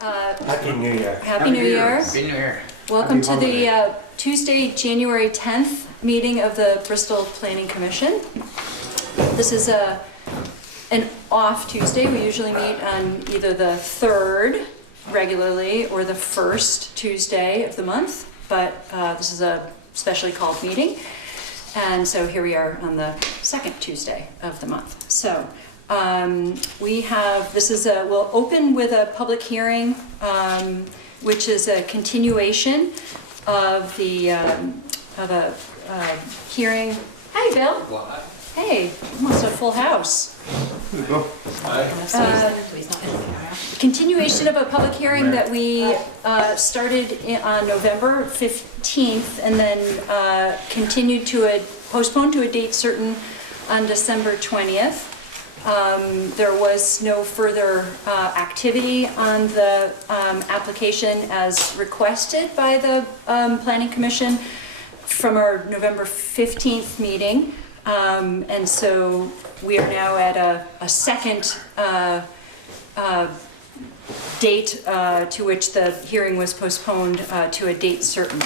Happy New Year. Happy New Year. Happy New Year. Welcome to Happy the Tuesday, January 10th meeting of the Bristol Planning Commission. This is an off Tuesday. We usually meet on either the 3rd regularly or the 1st Tuesday of the month, but this is a specially called meeting. And so here we are on the 2nd Tuesday of the month. So we'll open with a public hearing, which is a continuation of a hearing. Hi, Bill. What? Hey, almost a full house. Hi. Continuation of a public hearing that we started on November 15th and then postponed to a date certain on December 20th. There was no further activity on the application as requested by the Planning Commission from our November 15th meeting. And so we are now at a second date to which the hearing was postponed to a date certain.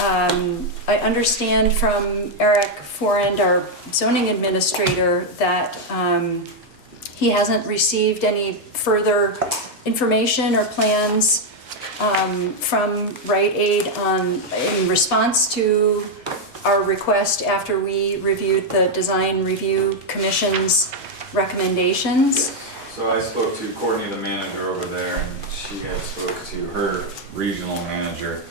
I understand from Eric Forend, our zoning administrator, that he hasn't received any further information or plans from Rite in response to our request after we reviewed the Design Review Commission's recommendations. So I spoke to Courtney, the manager over there, and she had spoke to her regional manager.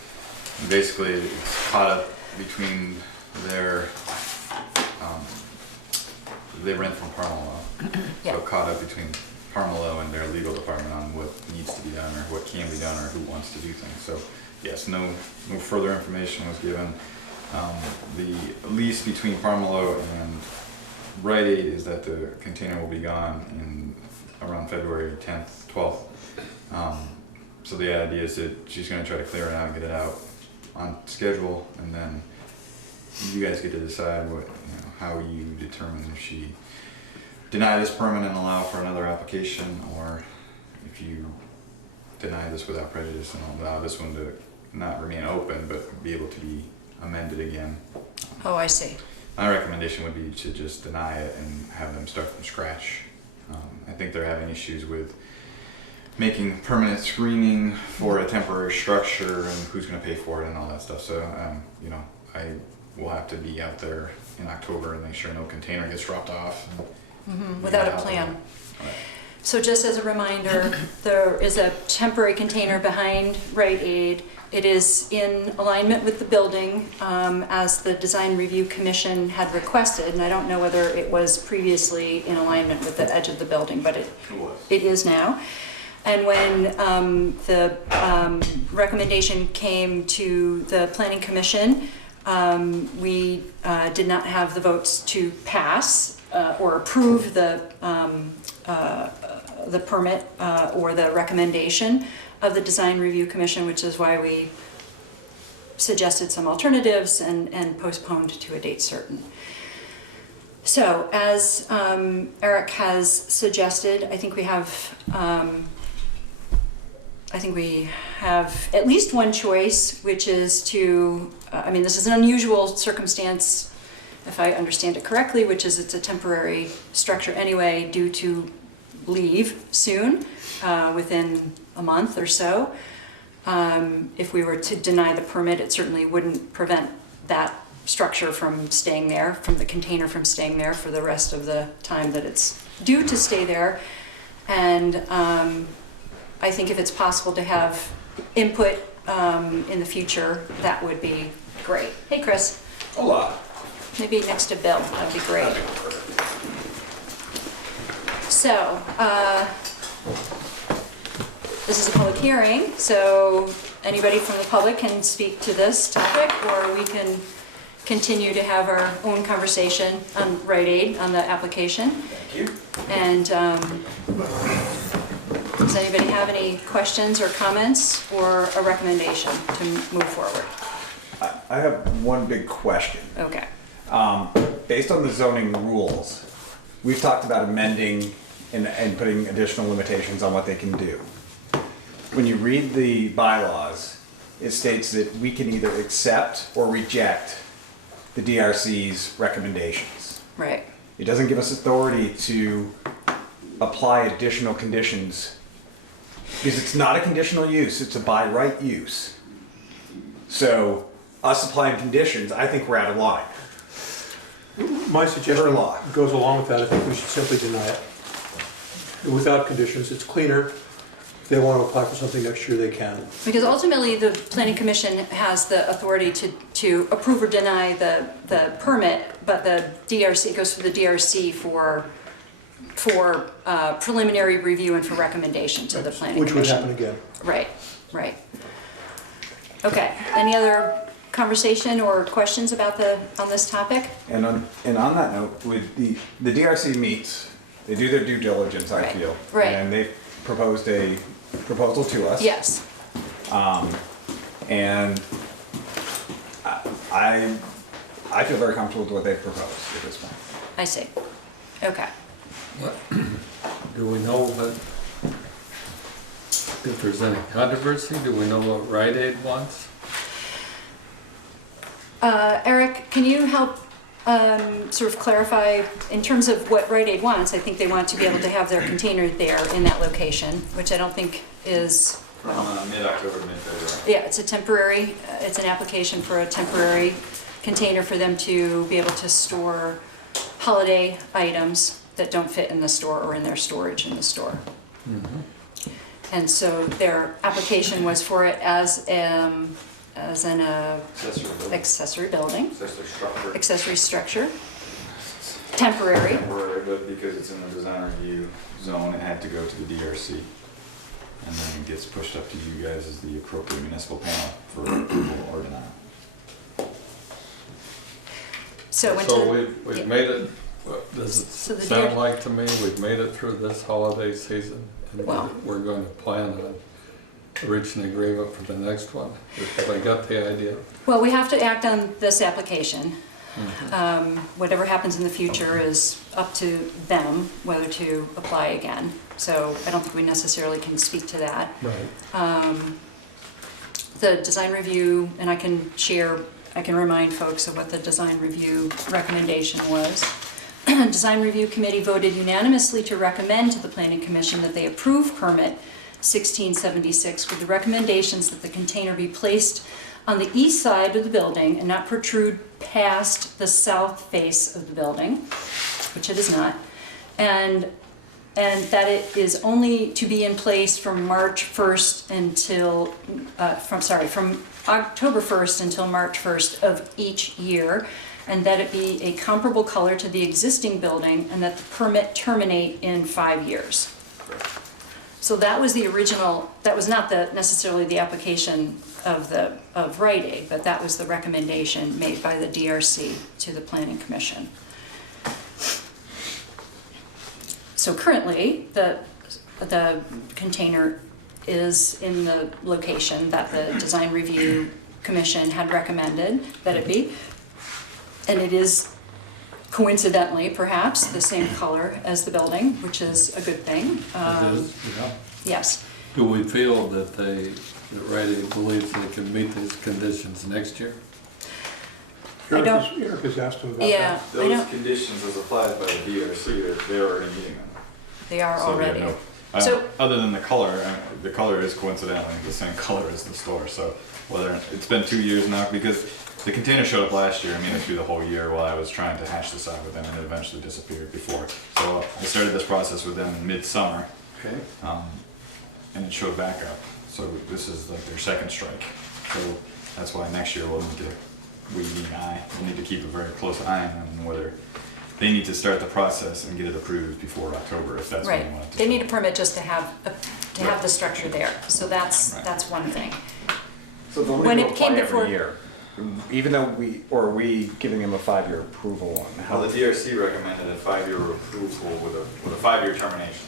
And basically, it's caught up between they rent from Parmelo. Yeah. So caught up between Parmelo and their legal department on what needs to be done or what can be done or who wants to do things. So yes, no further information was given. The lease between Parmelo and Rite Aid is that the container will be gone in around February 10th, 12th. So the idea is that she's going to try to clear it out and get it out on schedule, and then you guys get to decide how you determine if she deny this permit and allow for another application, or if you deny this without prejudice and allow this one to not remain open but be able to be amended again. Oh, I see. My recommendation would be to just deny it and have them start from scratch. I think they're having issues with making permanent screening for a temporary structure and who's going to pay for it and all that stuff. So, I will have to be out there in October and make sure no container gets dropped off. Without a plan. Right. So just as a reminder, there is a temporary container behind Rite Aid. It is in alignment with the building as the Design Review Commission had requested, and I don't know whether it was previously in alignment with the edge of the building, but it is now. And when the recommendation came to the Planning Commission, we did not have the votes to pass or approve the permit or the recommendation of the Design Review Commission, which is why we suggested some alternatives and postponed to a date certain. So as Eric has suggested, I think we have at least one choice, which is to, this is an unusual circumstance, if I understand it correctly, which is it's a temporary structure anyway due to leave soon, within a month or so. If we were to deny the permit, it certainly wouldn't prevent that structure from staying there, from the container from staying there for the rest of the time that it's due to stay there. And I think if it's possible to have input in the future, that would be great. Hey, Chris. Hola. Maybe next to Bill, that'd be great. So, this is a public hearing, so anybody from the public can speak to this topic, or we can continue to have our own conversation on Rite Aid, on the application. Thank you. And does anybody have any questions or comments or a recommendation to move forward? I have one big question. Okay. Based on the zoning rules, we've talked about amending and putting additional limitations on what they can do. when you read the bylaws, it states that we can either accept or reject the DRC's recommendations. Right. It doesn't give us authority to apply additional conditions because it's not a conditional use, it's a by right use. So us applying conditions, I think we're out of line. My suggestion Per law. goes along with that. I think we should simply deny it. Without conditions, it's cleaner. If they want to apply for something next year, they can. Because ultimately, the planning commission has the authority to approve or deny the permit, but the DRC, it goes through the DRC for preliminary review and for recommendation to the planning Which would commission. happen again. Right, right. Okay, any other conversation or questions about on this topic? And on that note, with the DRC meets, they do their due diligence, I Right, feel. right. And they've proposed a proposal to us. Yes, And I feel very comfortable with what they've proposed at this point. I see. Okay. Do we know what, if there's any controversy, do we know what Rite wants? Eric, can you help sort of clarify in terms of what Rite Aid wants? I think they want to be able to have their container there in that location, which I don't think is, From mid-October to mid-February. yeah, it's a temporary, it's an application for a temporary container for them to be able to store holiday items that don't fit in the store or in their storage in the store. And so their application was for it as an Accessory building. accessory building, Accessory structure. accessory structure, temporary. Temporary, but because it's in the design review zone, it had to go to the DRC. And then it gets pushed up to you guys as the appropriate municipal panel for approval or denial. So it went So to, we've yeah. made it, does it So the sound DRC like to me, we've made it through this holiday season? And Well- we're going to plan on reaching an agreement for the next one? Have I got the idea? Well, we have to act on this application. Whatever happens in the future is up to them whether to apply again. So I don't think we necessarily can speak to that. Right. The design review, and I can remind folks of what the design review recommendation was. Design Review Committee voted unanimously to recommend to the Planning Commission that they approve permit 1676 with the recommendations that the container be placed on the east side of the building and not protrude past the south face of the building, which it is not, and that it is only to be in place from March 1st until, from October 1st until March 1st of each year, and that it be a comparable color to the existing building, and that the permit terminate in 5 years. So that was the original, that was not necessarily the application of Rite Aid, but that was the recommendation made by the DRC to the Planning Commission. So currently, the container is in the location that the Design Review Commission had recommended that it be. And it is coincidentally, perhaps, the same color as the building, which is a good thing. It is, yeah. Yes. Do we feel that Rite believes they can meet these conditions next year? I don't- Eric has asked him about Yeah, that. I Those don't, conditions as applied by the DRC, they're already meeting them. they are So we have already. no- So- other than the color is coincidentally the same color as the store, so whether, it's been 2 years now, because the container showed up last year, I mean, through the whole year while I was trying to hash this out with them, and it eventually disappeared before. So I started this process with them in midsummer, Okay. and it showed back up. So this is like their second strike. So that's why next year we'll need to, we'll need to keep a very close eye on whether they need to start the process and get it approved before October, if that's what Right, they want to do. they need a permit just to have the structure there, so that's Right. one thing. So they'll When need to it came apply before- every year, even though are we giving them a 5-year approval on Well, how? the DRC recommended a 5-year approval with a 5-year termination.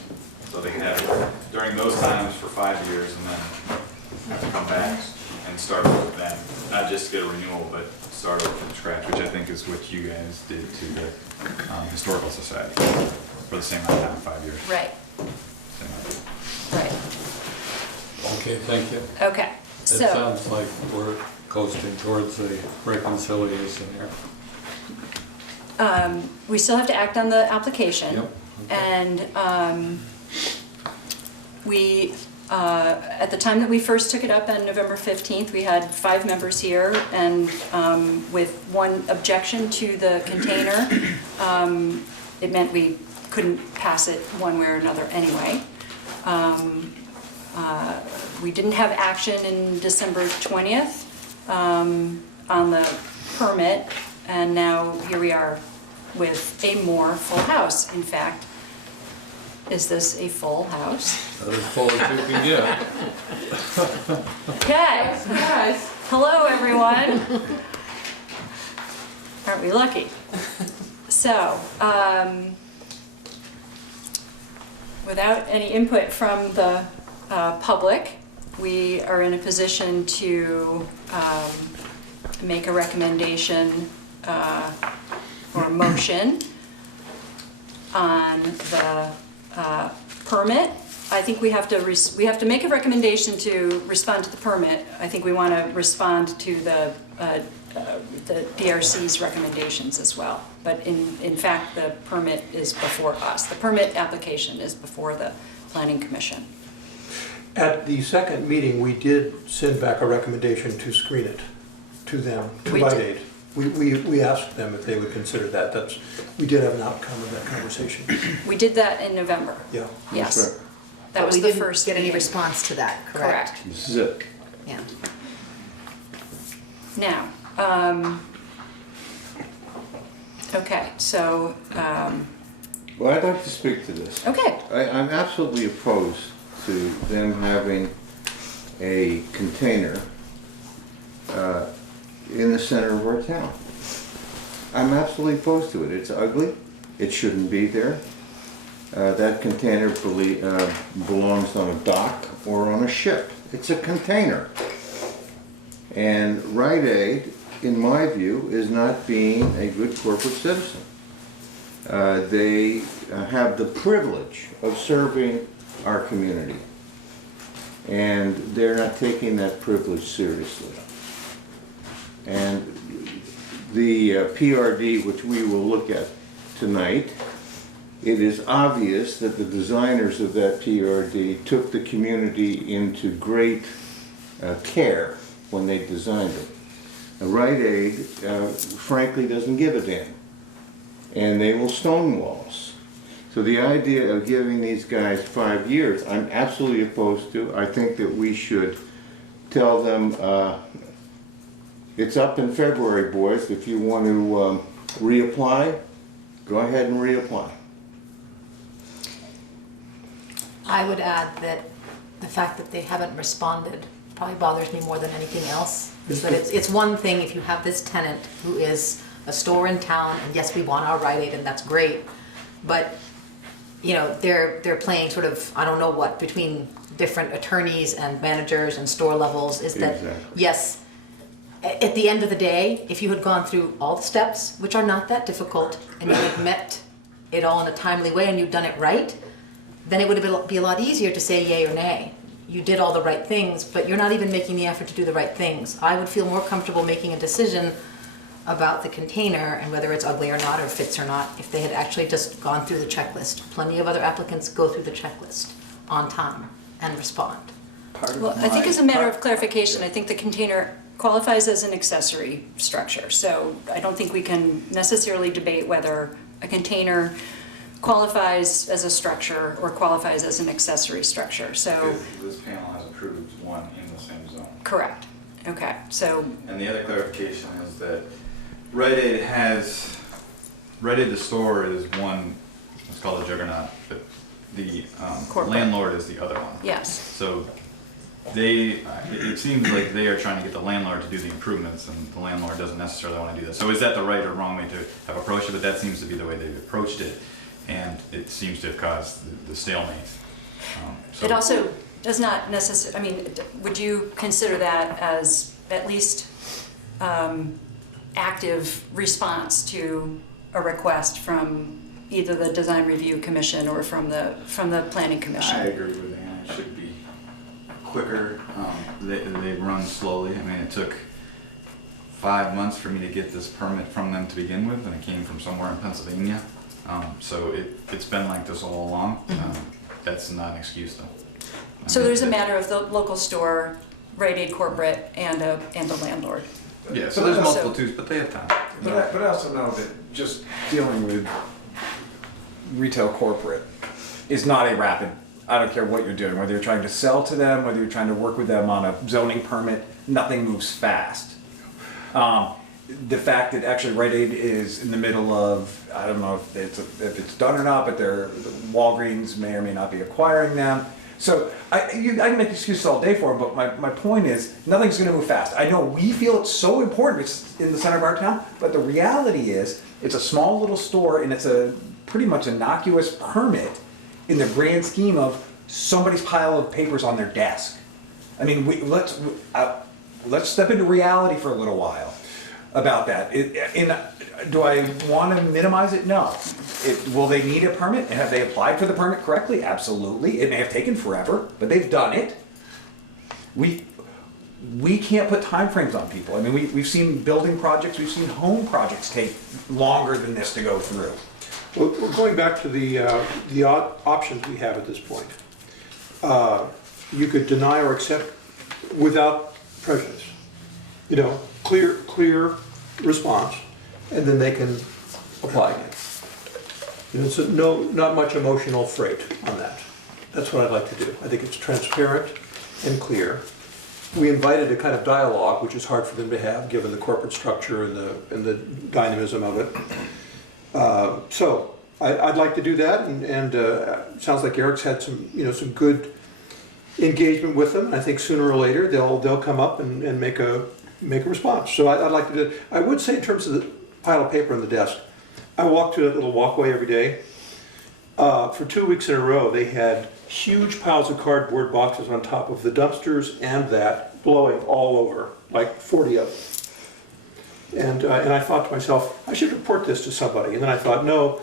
So they can have it during those times for 5 years and then have to come back and start over then. Not just get a renewal, but start over from scratch, which I think is what you guys did to the Historical Society for the same amount of time, 5 years. Right, Same idea. right. Okay, thank you. Okay, It so, sounds like we're coasting towards a reconciliation here. we still have to act on the application. Yep. And we, at the time that we first took it up on November 15th, we had 5 members here, and with one objection to the container, it meant we couldn't pass it one way or another anyway. We didn't have action in December 20th on the permit, and now here we are with a more full house. In fact, is this a full house? As full as you can get. Okay. Hello, everyone. Aren't we lucky? So, without any input from the public, we are in a position to make a recommendation or a motion on the permit. I think we have to make a recommendation to respond to the permit. I think we want to respond to the DRC's recommendations as well. But in fact, the permit is before us. The permit application is before the Planning Commission. At the second meeting, we did send back a recommendation to screen it to them, to We Rite did. Aid. We asked them if they would consider that. We did have an outcome of that conversation. We did that in November. Yeah. Yes. That's That was we the didn't first get any meeting. response to that, correct? Correct. This is it. Yeah. Now, okay, so, Well, I'd like to speak to this. okay, I'm absolutely opposed to them having a container in the center of our town. I'm absolutely opposed to it. It's ugly. It shouldn't be there. That container belongs on a dock or on a ship. It's a container. And Rite Aid, in my view, is not being a good corporate citizen. They have the privilege of serving our community, and they're not taking that privilege seriously. And the PRD, which we will look at tonight, it is obvious that the designers of that PRD took the community into great care when they designed it. Rite Aid, frankly, doesn't give a damn, and they will stonewall us. So the idea of giving these guys 5 years, I'm absolutely opposed to. I think that we should tell them, it's up in February, boys. If you want to reapply, go ahead and reapply. I would add that the fact that they haven't responded probably bothers me more than anything else. Is that it's one thing if you have this tenant who is a store in town, and yes, we want our Rite Aid, and that's great, but you know, they're playing sort of, I don't know what, between different attorneys and managers and store levels, is that, Exactly. yes, at the end of the day, if you had gone through all the steps, which are not that difficult, and you had met it all in a timely way and you'd done it right, then it would be a lot easier to say yay or nay. You did all the right things, but you're not even making the effort to do the right things. I would feel more comfortable making a decision about the container and whether it's ugly or not, or fits or not, if they had actually just gone through the checklist. Plenty of other applicants go through the checklist on time and respond. well, I think as a matter of clarification, I think the container qualifies as an accessory structure. So I don't think we can necessarily debate whether a container qualifies as a structure or qualifies as an accessory structure. So, This panel has approved one in the same zone. correct. Okay, so, And the other clarification is that Rite Aid the store is one, it's called a juggernaut, but the Corporate. landlord is the other one. yes, So it seems like they are trying to get the landlord to do the improvements, and the landlord doesn't necessarily want to do that. So is that the right or wrong way to have approached it? But that seems to be the way they've approached it, and it seems to have caused the stalemate. So- it also does not necessarily, I mean, would you consider that as at least active response to a request from either the Design Review Commission or from the Planning Commission? I agree with Anna, it should be quicker. They run slowly. I mean, it took 5 months for me to get this permit from them to begin with, and it came from somewhere in Pennsylvania. So it's been like this all along. That's not an excuse though. So there's a matter of the local store, Rite Aid corporate, and a landlord. Yeah, so there's So- multiple twos, but they have time. But I also know that just dealing with retail corporate is not a rapid, I don't care what you're doing, whether you're trying to sell to them, whether you're trying to work with them on a zoning permit, nothing moves fast. The fact that actually Rite Aid is in the middle of, I don't know if it's done or not, but Walgreens may or may not be acquiring them. So I can make excuses all day for them, but my point is nothing's going to move fast. I know we feel it's so important, it's in the center of our town, but the reality is it's a small little store and it's a pretty much innocuous permit in the grand scheme of somebody's pile of papers on their desk. I mean, let's step into reality for a little while about that. Do I want to minimize it? No. Will they need a permit? And have they applied for the permit correctly? Absolutely. It may have taken forever, but they've done it. We can't put timeframes on people. I mean, we've seen building projects, we've seen home projects take longer than this to go through. Well, we're going back to the options we have at this point. You could deny or accept without prejudice. You know, clear response, and then they can apply again. You know, so not much emotional freight on that. That's what I'd like to do. I think it's transparent and clear. We invited a kind of dialogue, which is hard for them to have, given the corporate structure and the dynamism of it. So I'd like to do that, and it sounds like Eric's had some good engagement with them. I think sooner or later they'll come up and make a response. So I'd like to do. I would say in terms of the pile of paper on the desk, I walk to that little walkway every day. For 2 weeks in a row, they had huge piles of cardboard boxes on top of the dumpsters and that blowing all over, like 40 of them. And I thought to myself, I should report this to somebody. And then I thought, no,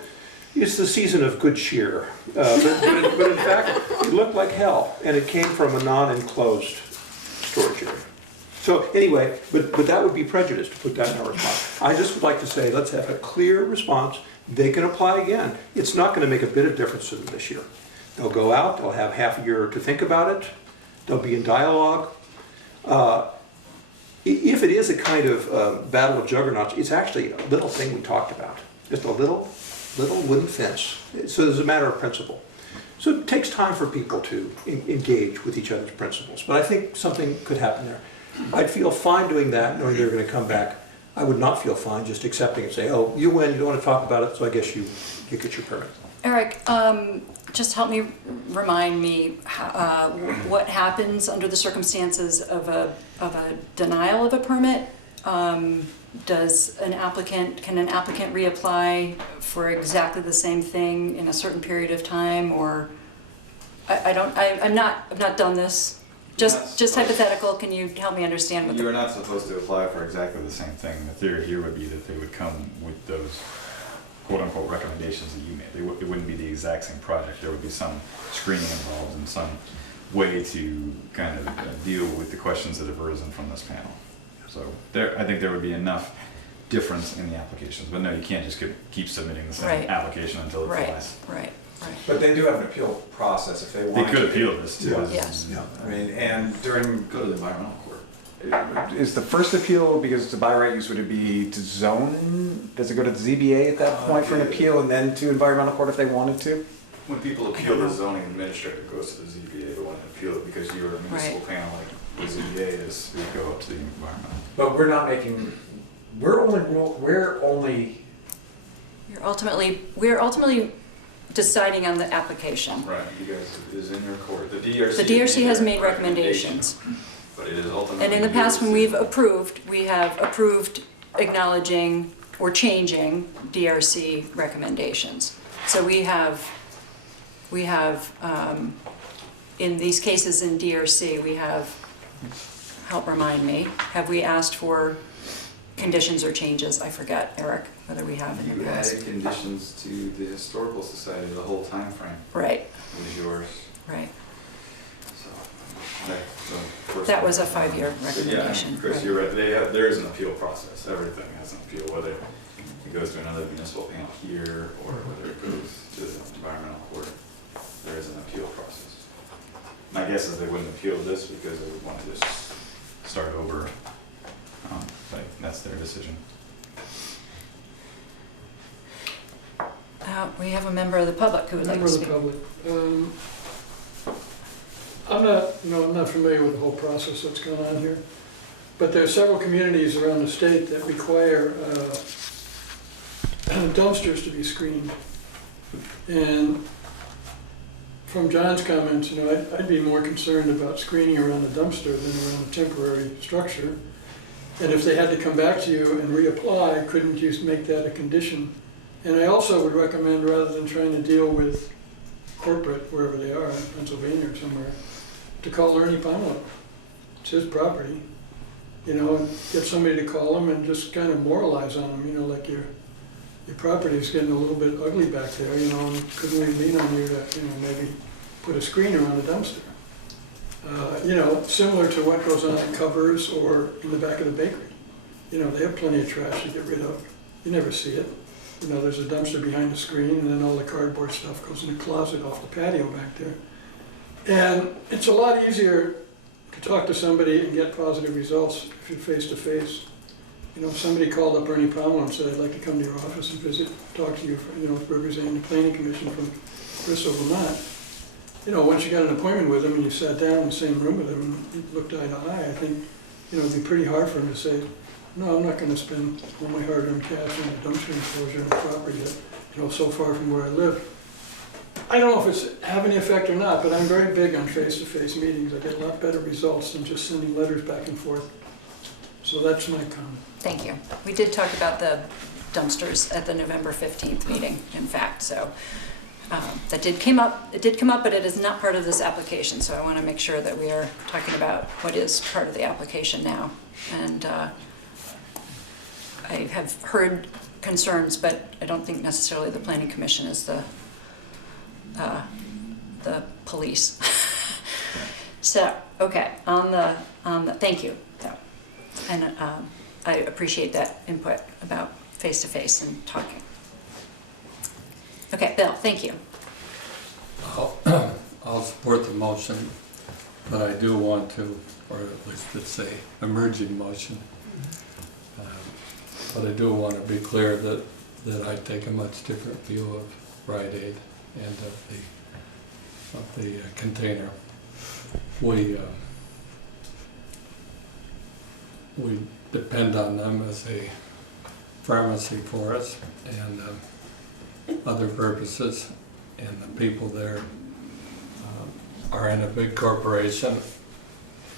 it's the season of good cheer. But in fact, it looked like hell, and it came from a non-enclosed storage area. So anyway, but that would be prejudice to put that in our response. I just would like to say, let's have a clear response. They can apply again. It's not going to make a bit of difference to them this year. They'll go out, they'll have half a year to think about it, they'll be in dialogue. If it is a kind of battle of juggernauts, it's actually a little thing we talked about. Just a little wooden fence. So there's a matter of principle. So it takes time for people to engage with each other's principles. But I think something could happen there. I'd feel fine doing that, knowing they're going to come back. I would not feel fine just accepting it and say, oh, you win, you don't want to talk about it, so I guess you get your permit. Eric, just help me, remind me what happens under the circumstances of a denial of a permit. Can an applicant reapply for exactly the same thing in a certain period of time, or I've not done this. Just hypothetical, can you help me understand what You are not supposed to apply for exactly the same thing. The theory here would be that they would come with those quote-unquote recommendations that you made. It wouldn't be the exact same project. There would be some screening involved and some way to kind of deal with the questions that have arisen from this panel. So I think there would be enough difference in the applications. But no, you can't just keep submitting the same application until it applies. Right. But they do have an appeal process if they want. They could appeal this too. Yes. Yeah, I mean, and during, Go to the environmental court. is the first appeal, because it's a by right use, would it be to zoning? Does it go to the ZBA at that point for an appeal and then to environmental court if they wanted to? When people appeal the zoning administrator, it goes to the ZBA to want to appeal it because you're a municipal panel like the ZBA is, you go up to the environmental. But we're not making, we're only. We're ultimately deciding on the application. Right, you guys, it is in your court. The DRC. The DRC has made recommendations. But it is ultimately. And in the past, when we have approved acknowledging or changing DRC recommendations. So we have in these cases in DRC, we have, help remind me, have we asked for conditions or changes? I forget, Eric, whether we have in the You past. added conditions to the Historical Society the whole time frame. Right, It was yours. right. So Okay, so first That one. was a 5-year Yeah, recommendation. Chris, right. you're right, there is an appeal process, everything has an appeal, whether it goes to another municipal panel here, or whether it goes to the environmental court, there is an appeal process. My guess is they wouldn't appeal this because they would want to just start over, but that's their decision. We have a member of the public who would like to Member of the speak. public. I'm not familiar with the whole process that's going on here, but there are several communities around the state that require dumpsters to be screened. And from John's comments, I'd be more concerned about screening around the dumpster than around a temporary structure. And if they had to come back to you and reapply, couldn't you make that a condition? And I also would recommend, rather than trying to deal with corporate, wherever they are, in Pennsylvania or somewhere, to call Ernie Pomelo. It's his property. And get somebody to call him and just kind of moralize on him, like your property's getting a little bit ugly back there, and couldn't we lean on you to, maybe put a screen around the dumpster? Similar to what goes on at Covers or in the back of the bakery. They have plenty of trash to get rid of. You never see it. There's a dumpster behind the screen, and then all the cardboard stuff goes in a closet off the patio back there. And it's a lot easier to talk to somebody and get positive results if you're face to face. If somebody called up Ernie Pomelo and said, I'd like to come to your office and visit, talk to you, representing the planning commission from Bristol, Vermont. Once you got an appointment with him and you sat down in the same room with him and you looked eye to eye, I think, it'd be pretty hard for him to say, no, I'm not going to spend all my hard-earned cash on a dumpster enclosure on a property that, so far from where I live. I don't know if it's have any effect or not, but I'm very big on face-to-face meetings. I get a lot better results than just sending letters back and forth. So that's my comment. Thank you. We did talk about the dumpsters at the November 15th meeting, in fact, so that did come up, but it is not part of this application, so I want to make sure that we are talking about what is part of the application now. And I have heard concerns, but I don't think necessarily the planning commission is the police. So, okay, on the thank you. So, and I appreciate that input about face-to-face and talking. Okay, Bill, thank you. I'll support the motion, but I do want to, or at least it's a emerging motion. But I do want to be clear that I take a much different view of Rite Aid and of the container. We depend on them as a pharmacy for us and other purposes, and the people there are in a big corporation.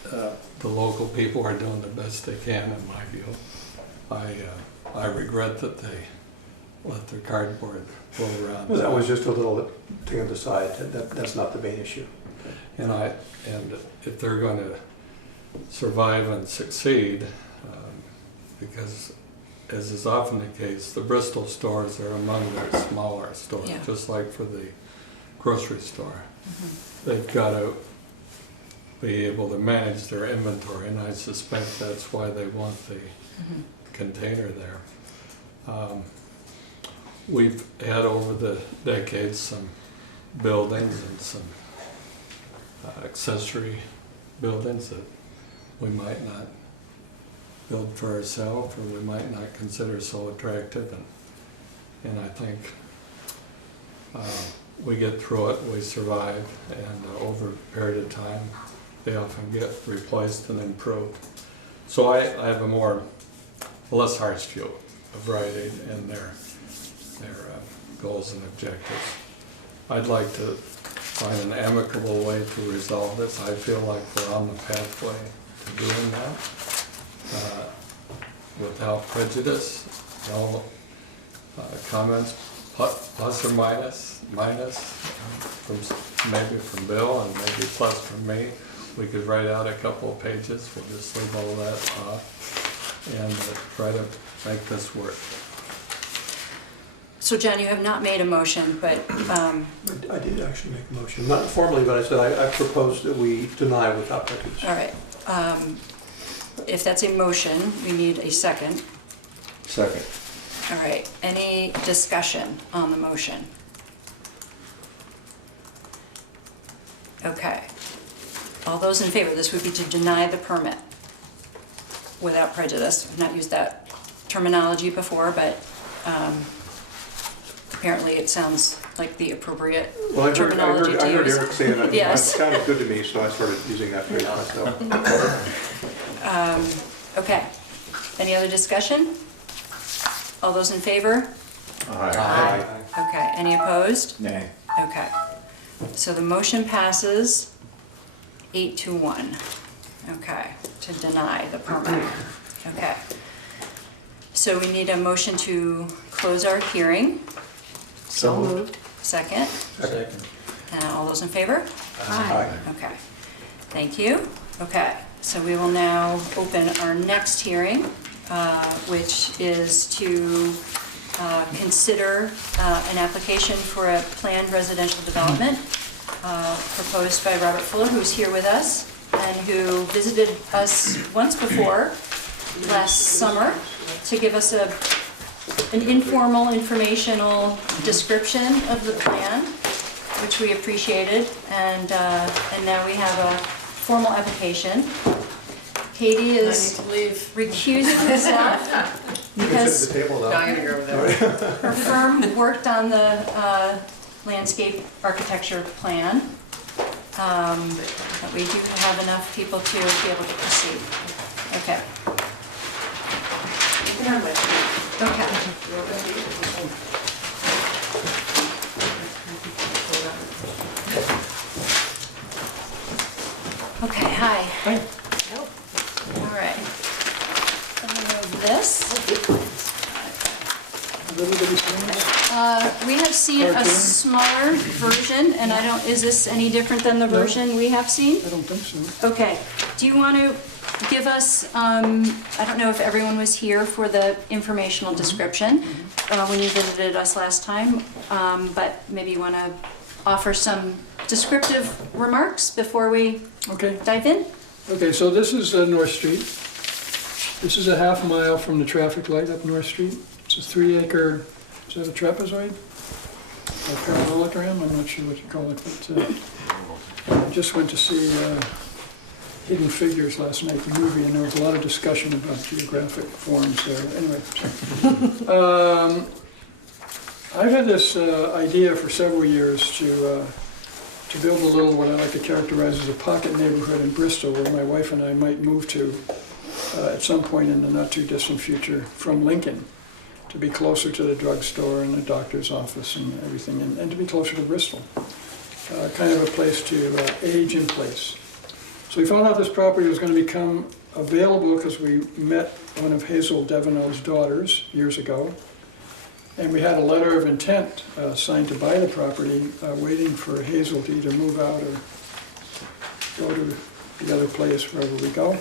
The local people are doing the best they can, in my view. I regret that they let their cardboard roll around. Well, that was just a little thing on the side. That's not the main issue. And if they're going to survive and succeed, because as is often the case, the Bristol stores are among their smaller stores, Yeah. just like for the grocery store. Mm-hmm. They've got to be able to manage their inventory, and I suspect that's why they want the container there. We've had over the decades some buildings and some accessory buildings that we might not build for ourselves, or we might not consider so attractive, and I think we get through it, we survive, and over a period of time they often get replaced and improved. So I have a less harsh view of Rite Aid and their goals and objectives. I'd like to find an amicable way to resolve this. I feel like we're on the pathway to doing that without prejudice. No comments, plus or minus, maybe from Bill and maybe plus from me. We could write out a couple of pages. We'll just leave all that off and try to make this work. So John, you have not made a motion, but, I did actually make a motion, not formally, but I said I proposed that we deny without prejudice. all right. If that's a motion, we need a second. Second. All right, any discussion on the motion? Okay. All those in favor, this would be to deny the permit without prejudice. I've not used that terminology before, but apparently it sounds like the appropriate Well, terminology I to heard use. Eric say it, Yes. it sounded good to me, so I started using that phrase myself. Okay, any other discussion? All those in favor? Aye. Okay, any opposed? Nay. Okay, so the motion passes 8-1. Okay, to deny the permit. Okay. So we need a motion to close our hearing. So moved. Second? Second. And all those in favor? Aye. Okay, thank you. Okay, so we will now open our next hearing, which is to consider an application for a planned residential development proposed by Robert Fuller, who's here with us, and who visited us once before last summer to give us an informal, informational description of the plan, which we appreciated, and now we have a formal application. Katie is recusing herself because her firm worked on the landscape architecture plan. But we do have enough people to be able to proceed. Okay. Okay. Okay, hi. Hi. All right. Let me move this. We have seen a smaller version, and I don't, is this any different than the version we have seen? I don't think so. Okay, do you want to give us, I don't know if everyone was here for the informational description when you visited us last time, but maybe you want to offer some descriptive remarks before we Okay. dive in? Okay, so this is North Street. This is a half mile from the traffic light up North Street. It's a 3-acre, is that a trapezoid? A parallelogram, I'm not sure what you call it, but I just went to see Hidden Figures last night, the movie, and there was a lot of discussion about geographic forms there. Anyway, I've had this idea for several years to build a little, what I like to characterize as a pocket neighborhood in Bristol, where my wife and I might move to at some point in the not too distant future from Lincoln, to be closer to the drugstore and the doctor's office and everything, and to be closer to Bristol. Kind of a place to age in place. So we found out this property was going to become available because we met one of Hazel Devenot's daughters years ago. And we had a letter of intent signed to buy the property, waiting for Hazel to either move out or go to the other place, wherever we go.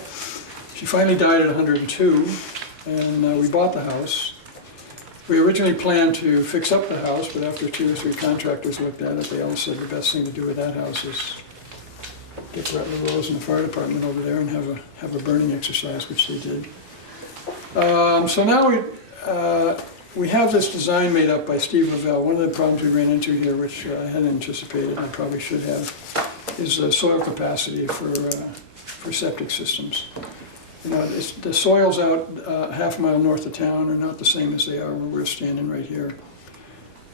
She finally died at 102, and we bought the house. We originally planned to fix up the house, but after 2 or 3 contractors looked at it, they all said the best thing to do with that house is get Rutler Rose and the fire department over there and have a burning exercise, which they did. So now we have this design made up by Steve Lavelle. One of the problems we ran into here, which I hadn't anticipated and probably should have, is soil capacity for septic systems. You know, the soils out half a mile north of town are not the same as they are where we're standing right here.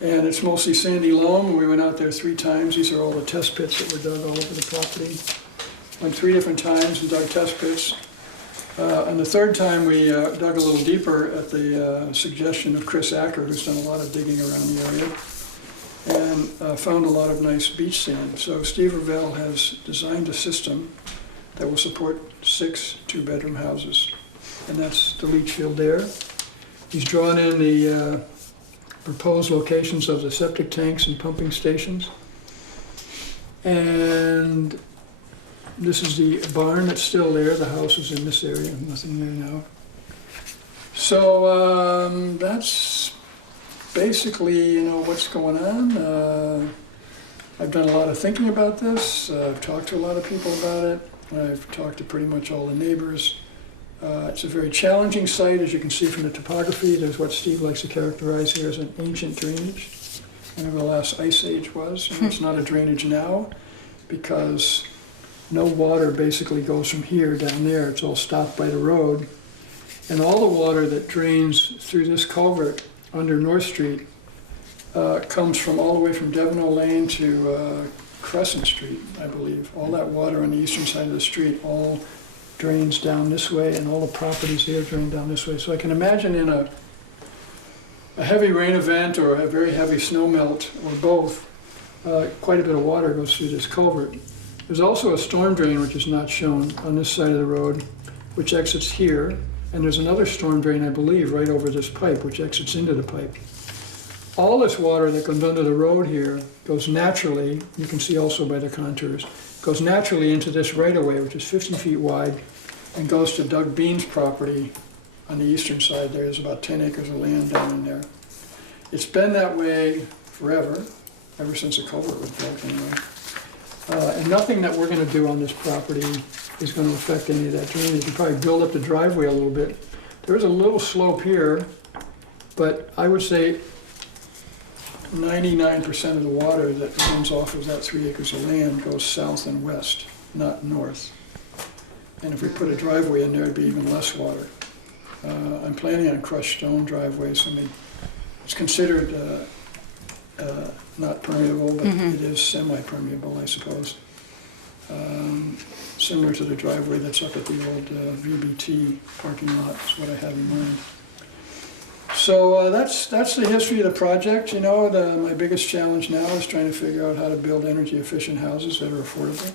And it's mostly sandy loam. We went out there 3 times. These are all the test pits that were dug all over the property. Went 3 different times and dug test pits. And the 3rd time we dug a little deeper at the suggestion of Chris Acker, who's done a lot of digging around the area, and found a lot of nice beach sand. So Steve Lavelle has designed a system that will support 6 2-bedroom houses. And that's the leach field there. He's drawn in the proposed locations of the septic tanks and pumping stations. And this is the barn that's still there. The house is in this area, nothing there now. So that's basically, you know, what's going on. I've done a lot of thinking about this. I've talked to a lot of people about it. I've talked to pretty much all the neighbors. It's a very challenging site, as you can see from the topography. There's what Steve likes to characterize here as an ancient drainage, whenever the last ice age was. And it's not a drainage now because no water basically goes from here down there. It's all stopped by the road. And all the water that drains through this culvert under North Street comes from all the way from Devonau Lane to Crescent Street, I believe. All that water on the eastern side of the street all drains down this way, and all the properties here drain down this way. So I can imagine in a heavy rain event or a very heavy snow melt, or both, quite a bit of water goes through this culvert. There's also a storm drain, which is not shown on this side of the road, which exits here. And there's another storm drain, I believe, right over this pipe, which exits into the pipe. All this water that comes under the road here goes naturally, you can see also by the contours, goes naturally into this right-of-way, which is 50 feet wide, and goes to Doug Bean's property on the eastern side. There's about 10 acres of land down in there. It's been that way forever, ever since the culvert was built anyway. And nothing that we're going to do on this property is going to affect any of that drainage. You can probably build up the driveway a little bit. There's a little slope here, but I would say 99% of the water that comes off of that 3 acres of land goes south and west, not north. And if we put a driveway in there, it'd be even less water. I'm planning on crushed stone driveways. I mean, it's considered not permeable, but it is semi-permeable, I suppose. Similar to the driveway that's up at the old VBT parking lot is what I have in mind. So that's the history of the project. You know, my biggest challenge now is trying to figure out how to build energy efficient houses that are affordable.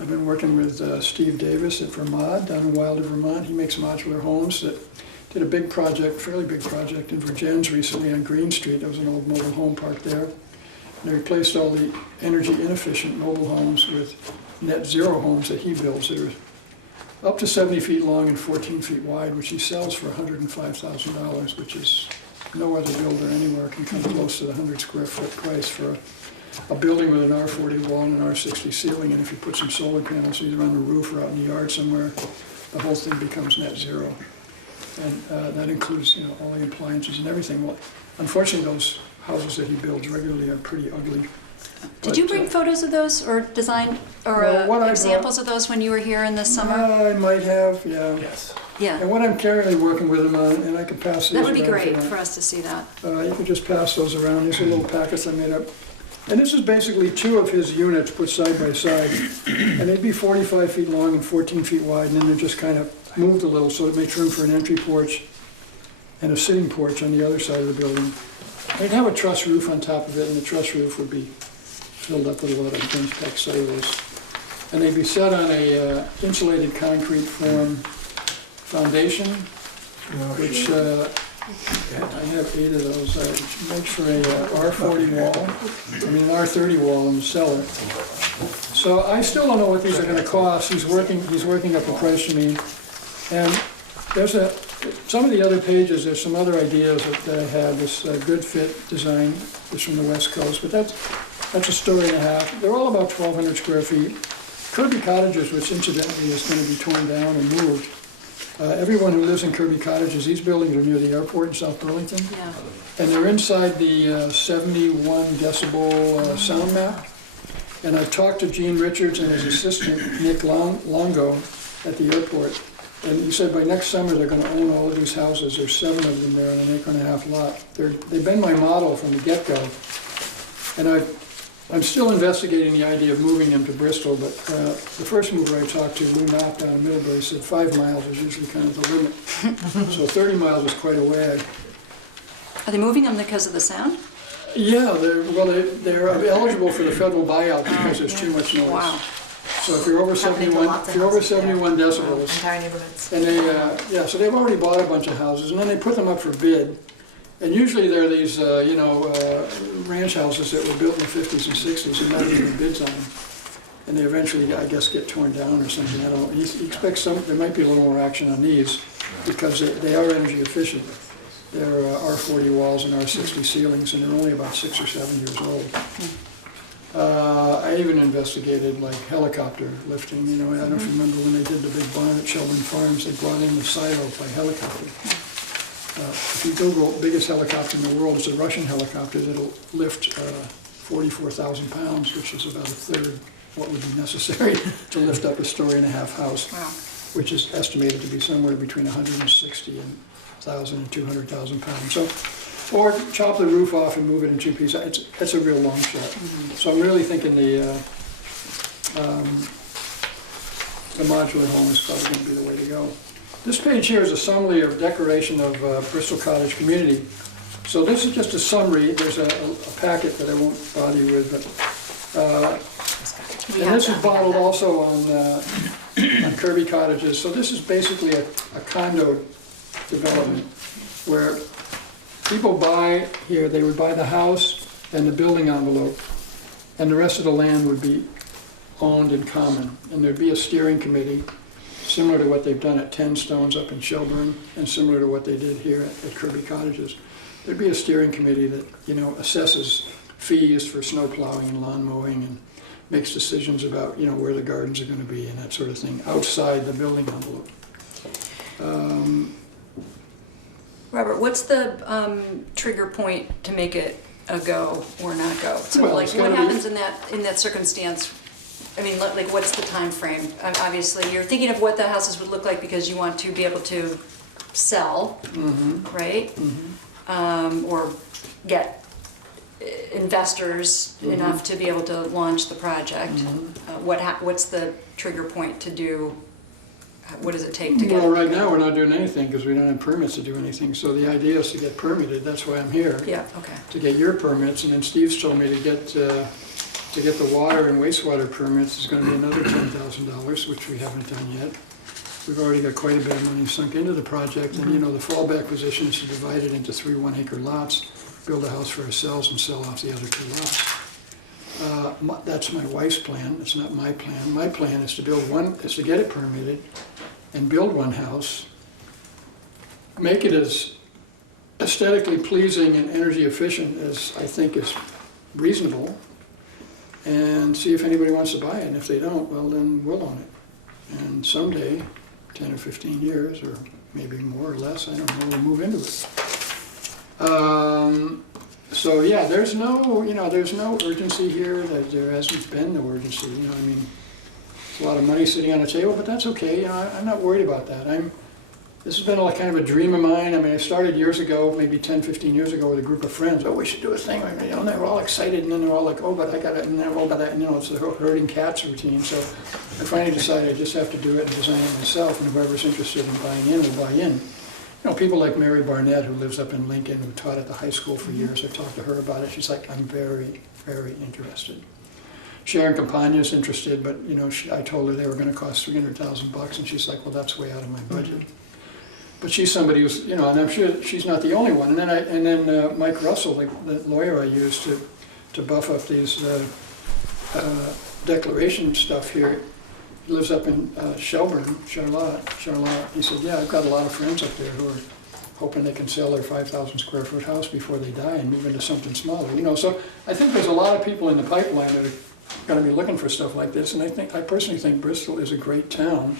I've been working with Steve Davis at Vermont, down in Wilder, Vermont. He makes modular homes that did a big project, fairly big project in Virgins recently on Green Street. There was an old mobile home park there. And they replaced all the energy inefficient mobile homes with net zero homes that he builds. They're up to 70 feet long and 14 feet wide, which he sells for $105,000, which is no other builder anywhere can come close to the 100 square foot price for a building with an R40 wall and an R60 ceiling. And if you put some solar panels either on the roof or out in the yard somewhere, the whole thing becomes net zero. And that includes, you know, all the appliances and everything. Well, unfortunately, those houses that he builds regularly are pretty ugly. Did you bring photos of those or design or Well, examples of those when you were here in the summer? I might have, yeah. Yes. Yeah, And what I'm currently working with them on, and I could pass these that would be around if you great want. for us to see that. You could just pass those around. These are little packets I made up. And this is basically two of his units put side by side. And they'd be 45 feet long and 14 feet wide, and then they're just kind of moved a little so it makes room for an entry porch and a sitting porch on the other side of the building. They'd have a truss roof on top of it, and the truss roof would be filled up with a lot of dense packed cellulose. And they'd be set on a insulated concrete form foundation, which I have 8 of those. I make for a R40 wall, I mean an R30 wall in the cellar. So I still don't know what these are going to cost. He's working up a price for me. And there's some of the other pages, there's some other ideas that I had. This Good Fit design is from the West Coast, but that's a story and a half. They're all about 1,200 square feet. Kirby Cottages, which incidentally is going to be torn down and moved. Everyone who lives in Kirby Cottages, these buildings are near the airport in South Burlington. Yeah. And they're inside the 71 decibel sound map. And I've talked to Gene Richards and his assistant, Nick Longo, at the airport. And he said by next summer they're going to own all of these houses. There's 7 of them there on an 1.5 acre lot. They've been my model from the get-go. And I'm still investigating the idea of moving them to Bristol, but the first mover I talked to, Lou Knopp down in Middlebury, said 5 miles is usually kind of the limit. So 30 miles is quite a way. Are they moving them because of the sound? Yeah, they're eligible for the federal buyout because there's too much noise. Wow. So if you're over Happening to 71, lots if of you're over houses there. 71 decibels, Entire neighborhoods. and so they've already bought a bunch of houses, and then they put them up for bid. And usually they're these, ranch houses that were built in the 50s and 60s and not even bids on them. And they eventually, I guess, get torn down or something. I don't know. He expects there might be a little more action on these because they are energy efficient. They're R40 walls and R60 ceilings, and they're only about 6 or 7 years old. I even investigated like helicopter lifting, you know, I don't know if you remember when they did the big barn at Sheldon Farms, they brought in the silo by helicopter. If you Google biggest helicopter in the world, it's a Russian helicopter that'll lift 44,000 pounds, which is about a third what would be necessary to lift up a 1.5-story house, Wow. which is estimated to be somewhere between 160,000 and 200,000 pounds. So, or chop the roof off and move it in 2 pieces. It's a real long shot. So I'm really thinking the modular home is probably going to be the way to go. This page here is a summary of decoration of Bristol Cottage community. So this is just a summary. There's a packet that I won't bother you with, but and this is bottled also on Kirby Cottages. So this is basically a condo development where people buy here, they would buy the house and the building envelope, and the rest of the land would be owned in common. And there'd be a steering committee, similar to what they've done at 10 Stones up in Shelburne, and similar to what they did here at Kirby Cottages. There'd be a steering committee that, you know, assesses fees for snow plowing and lawn mowing and makes decisions about, you know, where the gardens are going to be and that sort of thing, outside the building envelope. Robert, what's the trigger point to make it a go or not go? So Well, like it's what gotta happens in that circumstance? I mean, like what's the time frame? Obviously, you're thinking of what the houses would look like because you want to be able to sell, right? Or get investors enough to be able to launch the project. What's the trigger point to do? What does it take to get? Well, right now, we're not doing anything because we don't have permits to do anything. So the idea is to get permitted. That's why I'm here. Yeah, okay. To get your permits, and then Steve's told me to get the water and wastewater permits is going to be another $10,000, which we haven't done yet. We've already got quite a bit of money sunk into the project, and you know, the fallback position is to divide it into 3 one-acre lots, build a house for ourselves and sell off the other 2 lots. That's my wife's plan, it's not my plan. My plan is to is to get it permitted and build one house, make it as aesthetically pleasing and energy efficient as I think is reasonable, and see if anybody wants to buy it, and if they don't, well then we'll own it. And someday, 10 or 15 years, or maybe more or less, I don't know, we'll move into it. So yeah, there's no urgency here. There hasn't been no urgency. You know, I mean, it's a lot of money sitting on the table, but that's okay. You know, I'm not worried about that. This has been kind of a dream of mine. I mean, I started years ago, maybe 10, 15 years ago, with a group of friends. Oh, we should do a thing. You know, and they were all excited, and then they're all like, oh, but I got it, and then oh, but you know, it's the herding cats routine. So I finally decided I just have to do it and design it myself, and whoever's interested in buying in will buy in. You know, people like Mary Barnett, who lives up in Lincoln, who taught at the high school for years. I talked to her about it. She's like, I'm very, very interested. Sharon Campagna's interested, but you know, I told her they were going to cost $300,000, and she's like, well, that's way out of my budget. But she's somebody who's, you know, and I'm sure she's not the only one. And then Mike Russell, the lawyer I used to buff up these declaration stuff here, he lives up in Shelburne, Charlotte. He said, yeah, I've got a lot of friends up there who are hoping they can sell their 5,000 square foot house before they die and move into something smaller. You know, so I think there's a lot of people in the pipeline that are going to be looking for stuff like this. And I personally think Bristol is a great town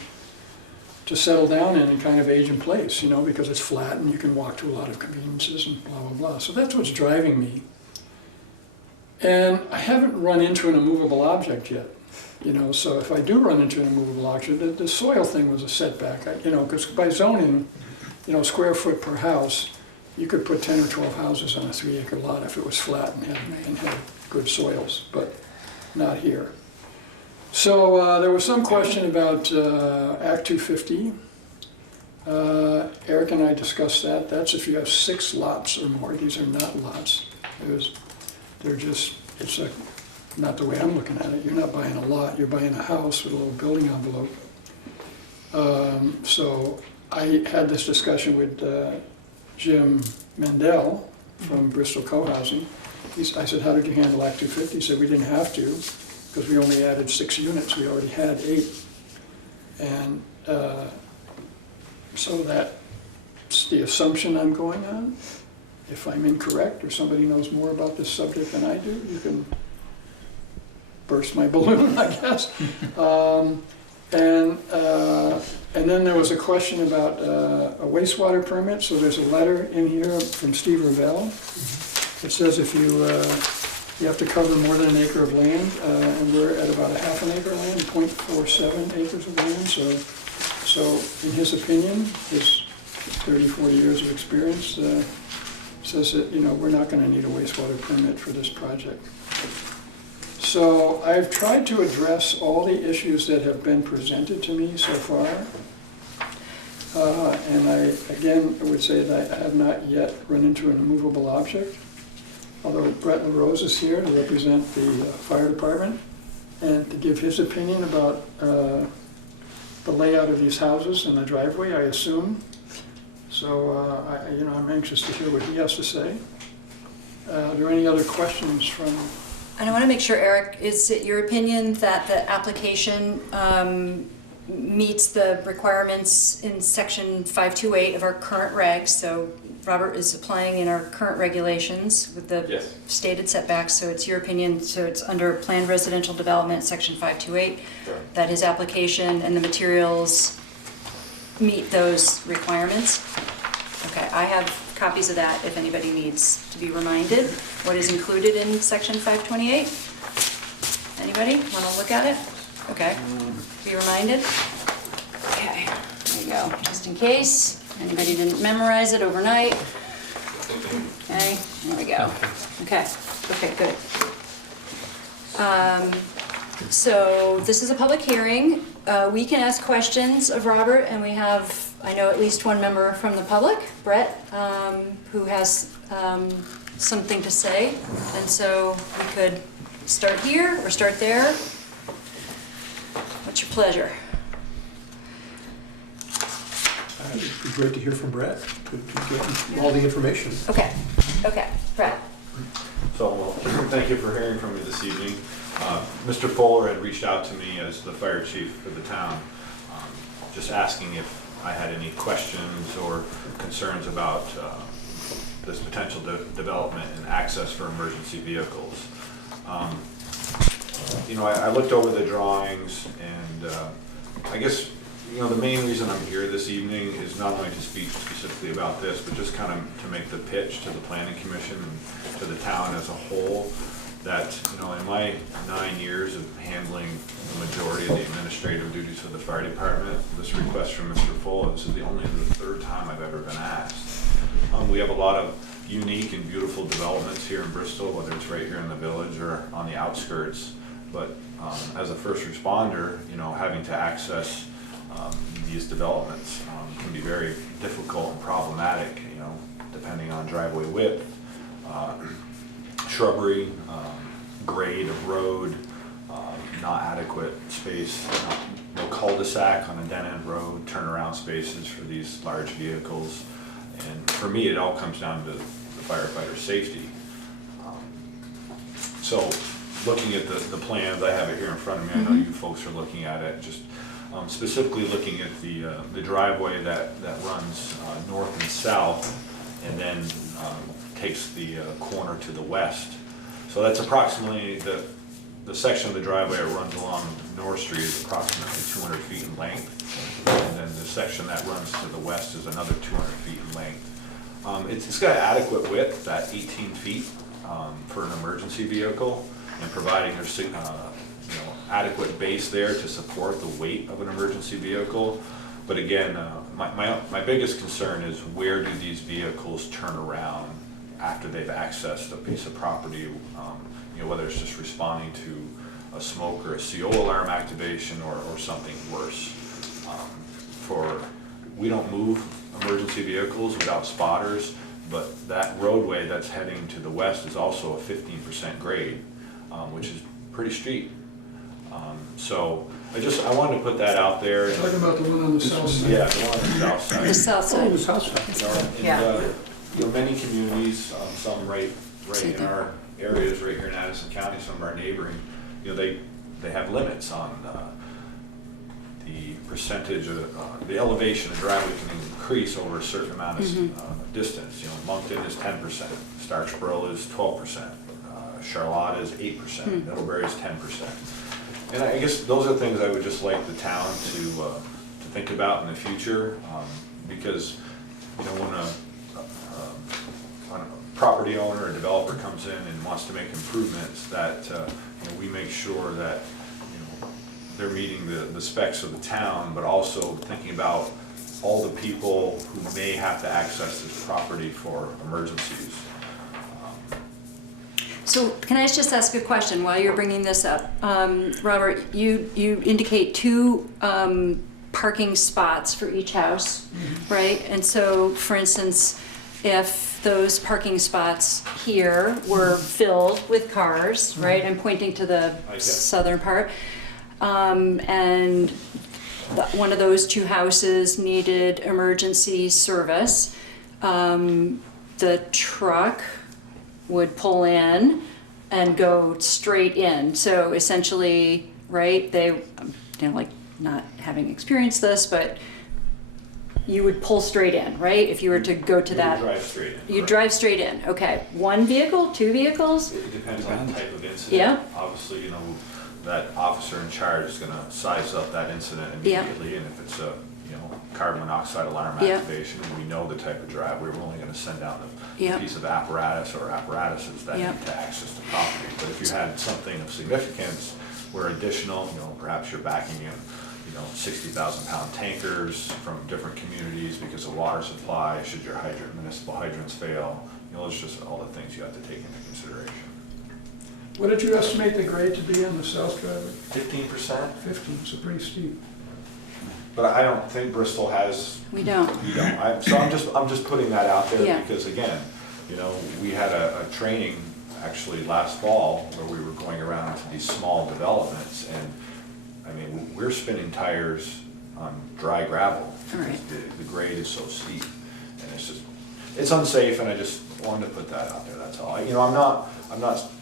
to settle down in and kind of age in place, you know, because it's flat and you can walk to a lot of conveniences and blah, blah, blah. So that's what's driving me. And I haven't run into an immovable object yet, you know, so if I do run into an immovable object, the soil thing was a setback, you know, because by zoning, you know, square foot per house, you could put 10 or 12 houses on a 3-acre lot if it was flat and had good soils, but not here. So there was some question about Act 250. Eric and I discussed that. That's if you have 6 lots or more. These are not lots. They're just, it's not the way I'm looking at it. You're not buying a lot, you're buying a house with a little building envelope. So I had this discussion with Jim Mendel from Bristol Co-housing. I said, how did you handle Act 250? He said, we didn't have to, because we only added 6 units. We already had 8. And so that It's the assumption I'm going on. If I'm incorrect or somebody knows more about this subject than I do, you can burst my balloon, I guess. And then there was a question about a wastewater permit. So there's a letter in here from Steve Ravel. It says if you have to cover more than an acre of land, and we're at about a half an acre of land, 0.47 acres of land. So in his opinion, his 30, 40 years of experience, says that, you know, we're not going to need a wastewater permit for this project. So I've tried to address all the issues that have been presented to me so far. And I would say that I have not yet run into an immovable object. Although Brett LaRose is here to represent the fire department and to give his opinion about the layout of these houses and the driveway, I assume. So, I'm anxious to hear what he has to say. Are there any other questions from? And I want to make sure, Eric, is it your opinion that the application meets the requirements in section 528 of our current regs? So Robert is applying in our current regulations with the Yes. stated setbacks, so it's your opinion, so it's under planned residential development, section 528, Sure. that his application and the materials meet those requirements? Okay, I have copies of that if anybody needs to be reminded what is included in section 528. Anybody want to look at it? Okay, be reminded. Okay, there you go, just in case anybody didn't memorize it overnight. Okay, there we go. Okay, good. So this is a public hearing. We can ask questions of Robert, and we have, I know, at least one member from the public, Brett, who has something to say. And so we could start here or start there. What's your pleasure? It'd be great to hear from Brett, to get all the information. Okay, Brett. So, well, thank you for hearing from me this evening. Mr. Fuller had reached out to me as the fire chief for the town, just asking if I had any questions or concerns about this potential development and access for emergency vehicles. I looked over the drawings, and I guess the main reason I'm here this evening is not only to speak specifically about this, but just kind of to make the pitch to the planning commission and to the town as a whole that, in my 9 years of handling the majority of the administrative duties for the fire department, this request from Mr. Fuller, this is only the third time I've ever been asked. We have a lot of unique and beautiful developments here in Bristol, whether it's right here in the village or on the outskirts. But as a first responder, having to access these developments can be very difficult and problematic, depending on driveway width, shrubbery, grade of road, not adequate space, no cul-de-sac on a dead-end road, turnaround spaces for these large vehicles. And for me, it all comes down to the firefighter's safety. So looking at the plans, I have it here in front of me, I know you folks are looking at it, just specifically looking at the driveway that runs north and south and then takes the corner to the west. So that's approximately the section of the driveway that runs along North Street is approximately 200 feet in length. And then the section that runs to the west is another 200 feet in length. It's got adequate width, that 18 feet for an emergency vehicle, and providing there's adequate base there to support the weight of an emergency vehicle. But again, my biggest concern is where do these vehicles turn around after they've accessed a piece of property, whether it's just responding to a smoke or a CO alarm activation or something worse. We don't move emergency vehicles without spotters, but that roadway that's heading to the west is also a 15% grade, which is pretty steep. So I wanted to put that out there. Talking about the one on the south side. Yeah, the one on the south side. The south side. The south side. And, many communities, some right in our areas, right here in Addison County, some of our neighboring, they have limits on the percentage of the elevation a driveway can increase over a certain amount of distance. You know, Moncton is 10%, Starchborough is 12%, Charlotte is 8%, Middlebury is 10%. And I guess those are things I would just like the town to think about in the future, because, you know, when a property owner or developer comes in and wants to make improvements, that you know, we make sure that, you know, they're meeting the specs of the town, but also thinking about all the people who may have to access this property for emergencies. So can I just ask a question while you're bringing this up? Robert, you indicate 2 parking spots for each house, right? And so, for instance, if those parking spots here were filled with cars, right? I'm pointing to the southern part. And one of those 2 houses needed emergency service. The truck would pull in and go straight in. So essentially, right, they, you know, like not having experienced this, but you would pull straight in, right? If you were to go to that. You drive straight in. You drive straight in, okay. 1 vehicle, 2 vehicles? It depends on the type of incident. Yeah. Obviously, you know, that officer in charge is gonna size up that incident immediately, and if it's a, you know, carbon monoxide alarm Yeah. activation, and we know the type of drive, we're only gonna send down the Yeah. piece of apparatus or apparatuses that Yeah. need to access the property. But if you had something of significance where additional, you know, perhaps you're backing in, you know, 60,000-pound tankers from different communities because of water supply, should your municipal hydrants fail, you know, it's just all the things you have to take into consideration. What did you estimate the grade to be on the south driveway? 15%? 15, so pretty steep. But I don't think Bristol has. We don't. You don't. So I'm just putting that out there Yeah. because again, you know, we had a training actually last fall where we were going around to these small developments, and I mean, we're spinning tires on dry gravel. All right. The grade is so steep, and it's unsafe, and I just wanted to put that out there, that's all. You know, I'm not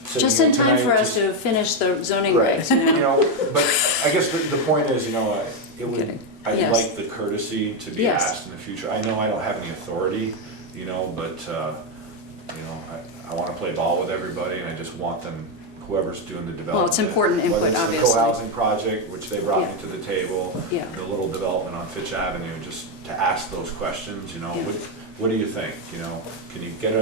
sitting Just here in time tonight for us just- to finish the zoning Right. regs, you You know? know, but I guess the point is, you know, it would, Kidding. I'd Yes. like the courtesy to be Yes. asked in the future. I know I don't have any authority, you know, but, you know, I wanna play ball with everybody, and I just want them, whoever's doing the development. Well, it's important input, Whether obviously. it's the co-housing project, which they brought me Yeah. to the table, Yeah. the little development on Fitch Avenue, just to ask those questions, you know, Yeah. what do you think, you know? Can you get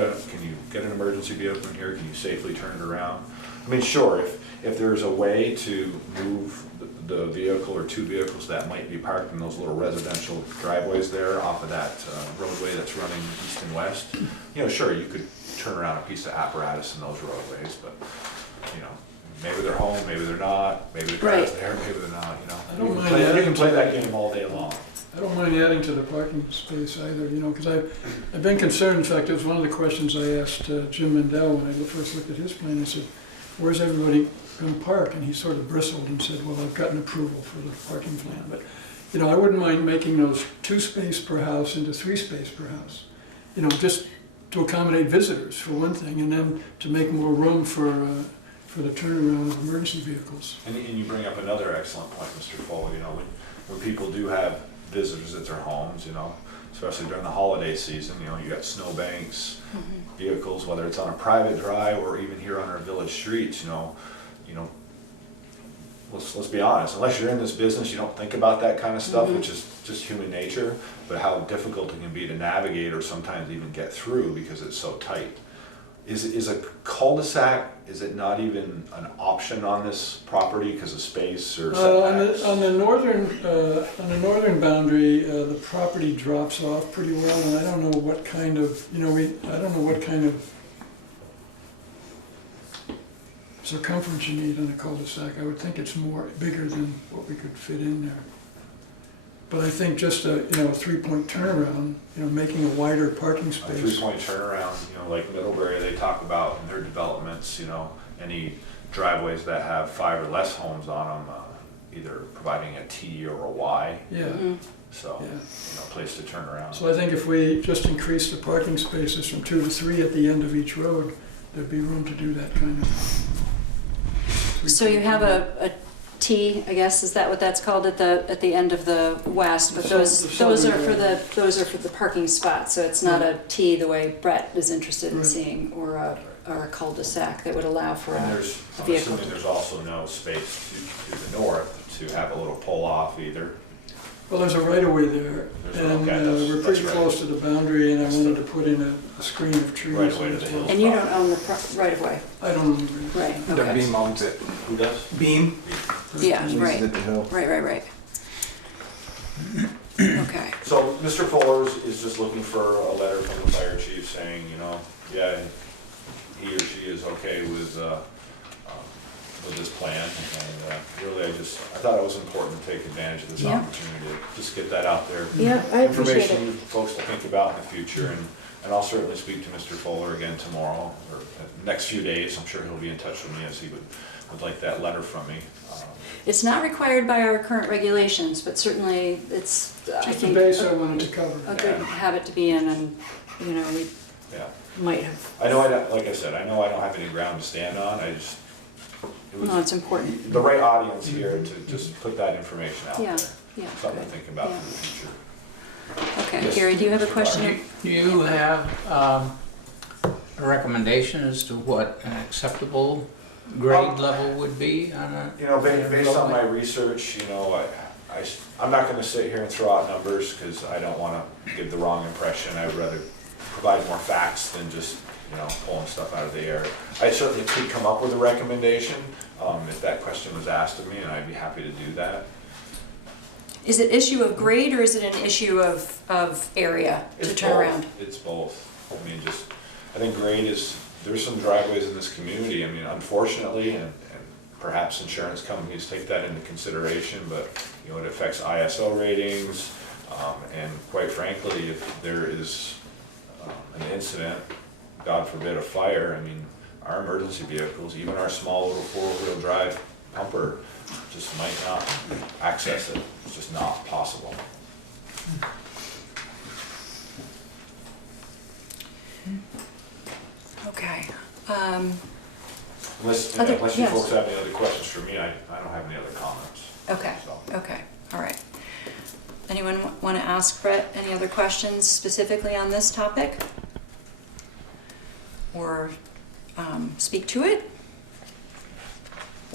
an emergency vehicle in here, can you safely turn it around? I mean, sure, if there's a way to move the vehicle or 2 vehicles that might be parked in those little residential driveways there off of that roadway that's running east and west, you know, sure, you could turn around a piece of apparatus in those roadways, but, you know, maybe they're home, maybe they're not, maybe the car's Right. there, maybe they're not, you know. I don't You can mind play- that. You can play that game all day long. I don't mind adding to the parking space either, you know, because I've been concerned, in fact, it was one of the questions I asked Jim Mendel when I first looked at his plan. I said, where's everybody going to park? And he sort of bristled and said, well, I've gotten approval for the parking plan. But, you know, I wouldn't mind making those 2 space per house into 3 space per house. You know, just to accommodate visitors for one thing, and then to make more room for the turnaround of emergency vehicles. And you bring up another excellent point, Mr. Foley, you know, when people do have visitors at their homes, you know, especially during the holiday season, you know, you got snowbanks, vehicles, whether it's on a private drive or even here on our village streets, you know, let's be honest, unless you're in this business, you don't think about that kind of stuff, which is just human nature, but how difficult it can be to navigate or sometimes even get through because it's so tight. Is a cul-de-sac, is it not even an option on this property because of space or setbacks? On the northern boundary, the property drops off pretty well, and I don't know what kind of, you know, I don't know what kind of circumference you need on a cul-de-sac. I would think it's bigger than what we could fit in there. But I think just a 3-point turnaround, you know, making a wider parking A space. 3-point turnaround, you know, like Middlebury, they talk about in their developments, you know, any driveways that have 5 or less homes on them, either providing a T or a Y, Yeah. so, Yeah. you know, place to turn around. So I think if we just increase the parking spaces from 2 to 3 at the end of each road, there'd be room to do that kind of. So you have a T, I guess, is that what that's called at the end of the west? But The those are southern for the parking spots, so it's not a T the way Brett is interested in Right. seeing, or a cul-de-sac that would allow for And a there's, I'm vehicle. assuming there's also no space to the north to have a little pull-off either. Well, there's a right-of-way there, and Okay, that's- we're pretty that's right. close to the boundary, and I wanted to put in a screen of trees. Right-of-way to the hill. And you don't own the right-of-way, I don't, right, The okay. Beam owns it. Who does? Beam Yeah, leases right, it to Hill. right. Okay, So Mr. Fuller is just looking for a letter from the fire chief saying, yeah, he or she is okay with this plan. And really, I thought it was important to take advantage of this Yeah. opportunity to just get that out there. yeah, I appreciate Information you it. folks to think about in the future, and I'll certainly speak to Mr. Fuller again tomorrow, or next few days. I'm sure he'll be in touch with me as he would like that letter from me. It's not required by our current regulations, but certainly it's, I just the think, base I wanted to cover. a good habit to be in, and, we Yeah, might have, I know, like I said, I know I don't have any ground to stand on, it was no, it's important. the right audience here to just put that information out Yeah, there. yeah, Something to good, think about yeah. in the future. Okay, Yes, Gary, do you have a Mr. question? Do you have a recommendation as to what an acceptable grade level would be on a? Based on my research, I'm not gonna sit here and throw out numbers, because I don't wanna give the wrong impression. I'd rather provide more facts than just, pulling stuff out of the air. I certainly could come up with a recommendation, if that question was asked of me, and I'd be happy to do that. Is it issue of grade, or is it an issue of area to It's turn both. around? It's both. I think grade there's some driveways in this community, unfortunately, and perhaps insurance companies take that into consideration, but, it affects ISO ratings, and quite frankly, if there is an incident, God forbid a fire, our emergency vehicles, even our small little four-wheel drive pumper, just might not access it. It's just not possible. Okay. Unless Other- unless you yes. folks have any other questions for me, I don't have any other comments. Okay, So. okay, all right. Anyone want to ask Brett any other questions specifically on this topic? Or speak to it?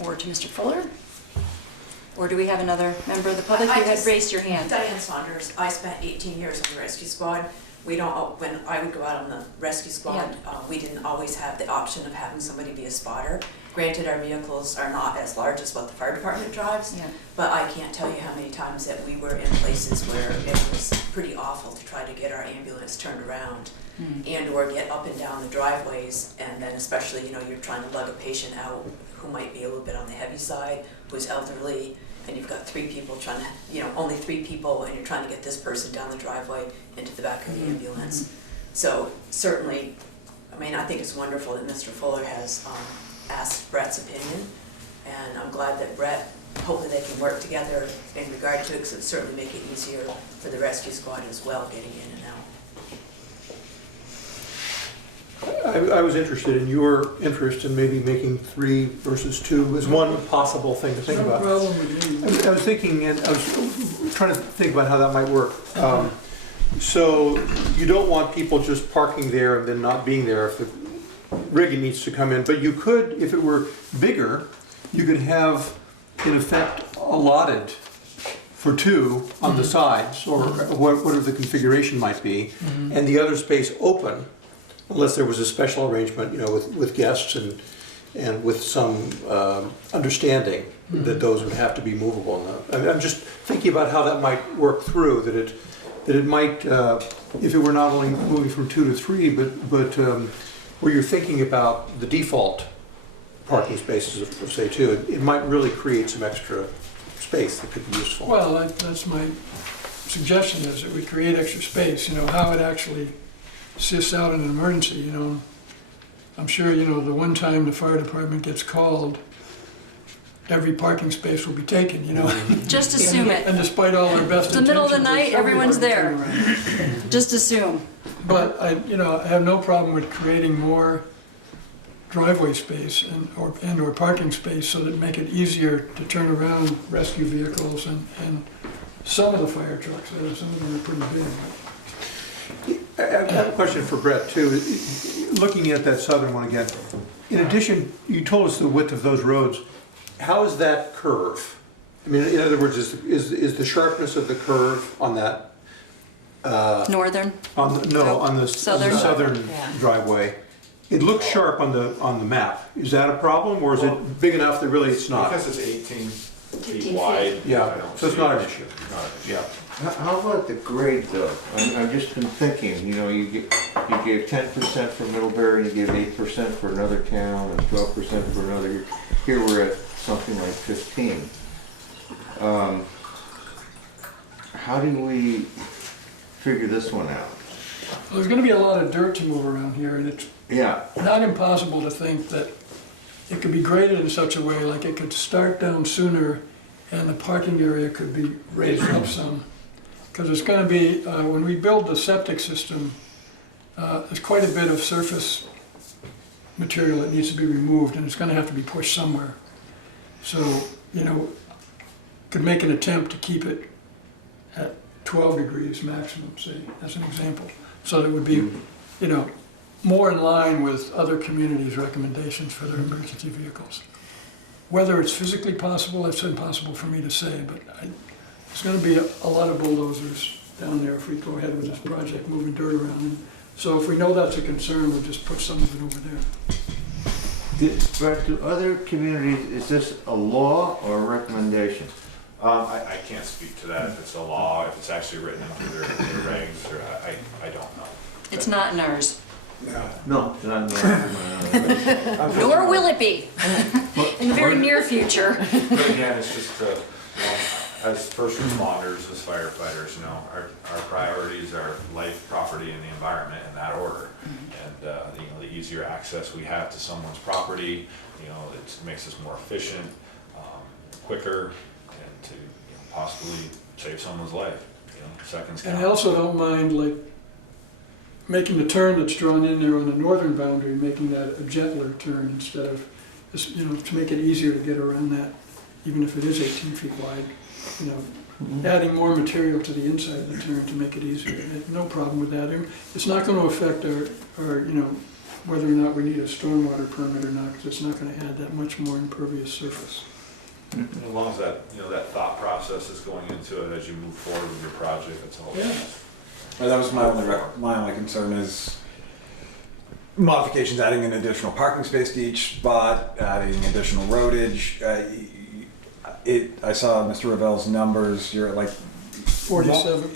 Or to Mr. Fuller? Or do we have another member of the public? You had raised your hand. Diane Saunders. I spent 18 years on the rescue squad. When I would go out on the rescue squad, we didn't always have the option of having somebody be a spotter. Granted, our vehicles are not as large as what the fire department drives, Yeah. but I can't tell you how many times that we were in places where it was pretty awful to try to get our ambulance turned around and or get up and down the driveways, and then especially, you're trying to lug a patient out who might be a little bit on the heavy side, who's elderly, and you've got three people trying to, only three people, and you're trying to get this person down the driveway into the back of the ambulance. So certainly, I think it's wonderful that Mr. Fuller has asked Brett's opinion, and I'm glad that Brett, hopefully they can work together in regard to it, because it'll certainly make it easier for the rescue squad as well, getting in and out. I was interested in your interest in maybe making 3 versus 2 as one possible thing to think No about. problem with me. I was thinking, and I was trying to think about how that might work. So you don't want people just parking there and then not being there if the rig needs to come in, but you could, if it were bigger, you could have, in effect, allotted for 2 on the sides, or whatever the configuration might be, and the other space open, unless there was a special arrangement, with guests and with some understanding that those would have to be movable. I'm just thinking about how that might work through, that it might, if it were not only moving from 2 to 3, but where you're thinking about the default parking spaces of say 2, it might really create some extra space that could be useful. Well, that's my suggestion, is that we create extra space, how it actually sifts out in an emergency, I'm sure, the one time the fire department gets called, every parking space will be taken, Just assume it. And despite all our best It's the middle of the intentions, night, there's everyone's somebody there. working around. Just assume. But I have no problem with creating more driveway space and/or parking space so that make it easier to turn around rescue vehicles and some of the fire trucks. Some of them are pretty big. I have a question for Brett too. Looking at that southern one again, in addition, you told us the width of those roads. How is that curve? I mean, in other words, is the sharpness of the curve on that? Northern? On the Southern. southern Yeah. driveway. It looks sharp on the map. Is that a problem, or is it big enough that really it's not? Because it's 18 feet. feet wide. Yeah, I don't so it's see not it. an issue. Not an issue. Yeah. How about the grade though? I've just been thinking, you know, you gave 10% for Middlebury, you gave 8% for another town, and 12% for another. Here we're at something like 15. How do we figure this one out? Well, there's gonna be a lot of dirt to move around here, and it's Yeah, not impossible to think that it could be graded in such a way, like it could start down sooner and the parking area could be raised up some. Because it's gonna be, when we build the septic system, there's quite a bit of surface material that needs to be removed, and it's gonna have to be pushed somewhere. So, you know, could make an attempt to keep it at 12 degrees maximum, say, as an example. So that it would be, you know, more in line with other communities' recommendations for their emergency vehicles. Whether it's physically possible, it's impossible for me to say, but there's gonna be a lot of bulldozers down there if we go ahead with this project, moving dirt around. And so if we know that's a concern, we'll just put some of it over there. Brett, to other communities, is this a law or a recommendation? I can't speak to that, if it's a law, if it's actually written into their regs, or I don't know. It's not in ours. No, not. Nor will it be in the very near future. But again, it's just, you know, as first responders, as firefighters, you know, our priorities are life, property, and the environment in that order. And, you know, the easier access we have to someone's property, you know, it makes us more efficient, quicker, and to, you know, possibly save someone's life, you know, seconds count. And I also don't mind, like, making the turn that's drawn in there on the northern boundary, making that a gentler turn instead of, just, you know, to make it easier to get around that, even if it is 18 feet wide, you know, adding more material to the inside of the turn to make it easier. No problem with that. It's not going to affect our, you know, whether or not we need a stormwater permit or not, because it's not going to add that much more impervious surface. As long as that, you know, that thought process is going into it as you move forward with your project, that's all. Yeah. Well, that was my only concern is modifications, adding an additional parking space to each spot, adding additional roadage. I saw Mr. Ravel's numbers, you're at like 47.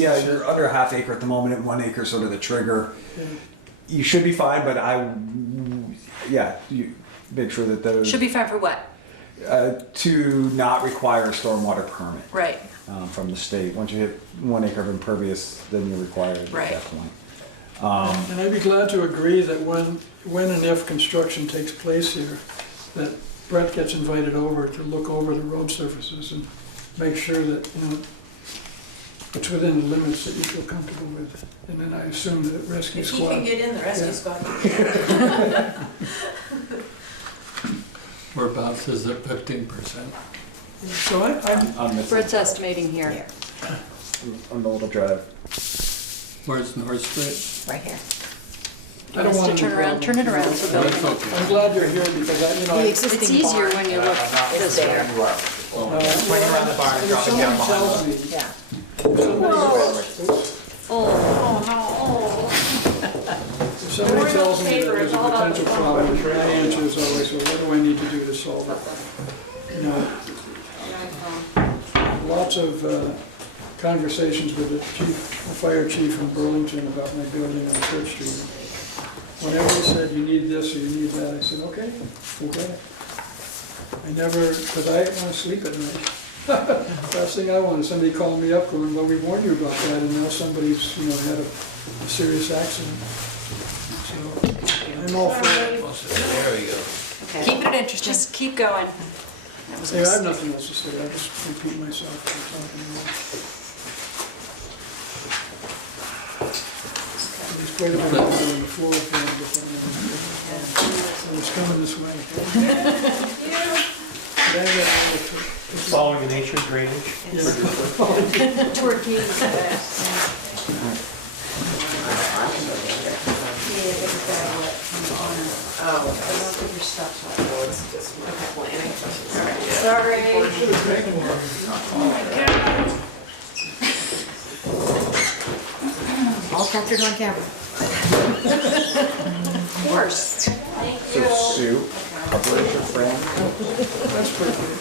Yeah, you're under a half acre at the moment, at 1 acre sort of the trigger. Yeah. You should be fine, but you make sure that those. Should be fine for what? To not require a stormwater permit. Right. From the state. Once you hit 1 acre of impervious, then you're required at Right. that point. And I'd be glad to agree that when and if construction takes place here, that Brett gets invited over to look over the road surfaces and make sure that, you know, it's within the limits that you feel comfortable with. And then I assume that rescue If he squad. can get in, the rescue Yeah. squad can. Whereabouts is it 15%? So I'm On this- Brett's estimating here. on the little drive. Where's North Street? Right here. I don't want to turn around, turn it around. So That's they'll- okay. I'm glad you're here because I, you know, The I- existing It's easier barn when you look is this way. there. when you're on the barn, drop it down someone tells me, Yeah. if somebody tells me that there's a potential problem, my answer is always, well, what do I need to do to solve it? You know, lots of conversations with the fire chief in Burlington about my building on Church Street. Whenever he said, you need this or you need that, I said, okay, we'll get it. I never, because I want to sleep at night. Last thing I want is somebody calling me up going, well, we warned you about that, and now somebody's, you know, had a serious accident. So, I'm all for it. There we go. Okay. Keep it interesting. Just keep going. That was a Yeah, I have mistake. nothing else to say, I just repeat myself. I'm talking about. There's quite a bit of water on the floor. If you want to get that in. So it's coming this way. Then, Following an ancient drainage. Turkey. All captured on camera. Of course. So Sue, coverage your friend. That's pretty good.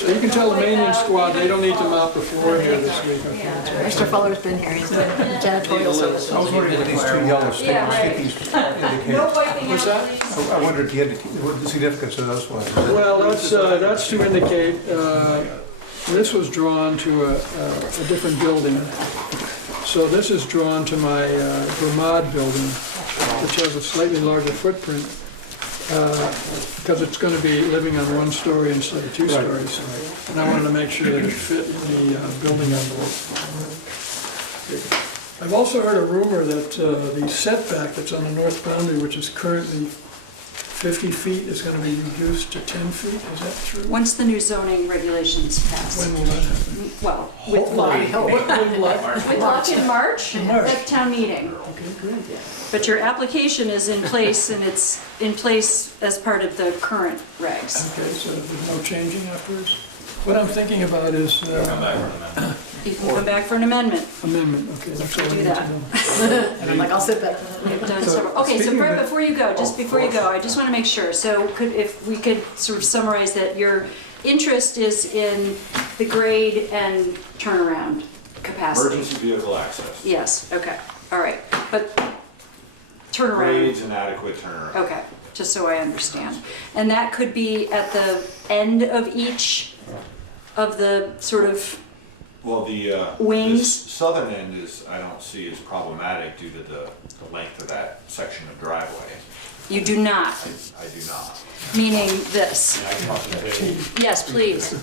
So you can tell the maintenance squad, they don't need to mop the floor here this week. Okay? Mr. Fuller's been here, he's doing janitorial services. I was wondering what these two yellow stickies indicate. What's that? I wondered what the significance of those was. Well, that's to indicate, this was drawn to a different building. So this is drawn to my Vermont building, which has a slightly larger footprint, because it's going to be living on one story instead of two stories. And I wanted to make sure that it fit the building envelope. I've also heard a rumor that the setback that's on the north boundary, which is currently 50 feet, is going to be reduced to 10 feet. Is that true? Once the new zoning regulations pass. When will that happen? Well, with law. With law in March at town meeting. Okay, great. But your application is in place, and it's in place as part of the current regs. Okay, so there's no changing afterwards? What I'm thinking about is Come back for an amendment. You can come back for an amendment. amendment, okay, that's all I Do need that. to know. And I'm like, I'll sit back. We've done several. Okay, so Brett, before you go, I just want to make sure. So if we could sort of summarize that your interest is in the grade and turnaround capacity. Emergency vehicle access. Yes, okay, all right. But turnaround. Grades and adequate turnaround. Okay, just so I understand. And that could be at the end of each of the sort of, Well, the Wings? this southern end is, I don't see as problematic due to the length of that section of driveway. you do not, I do not. meaning this. And I can talk to Dave. Yes, please.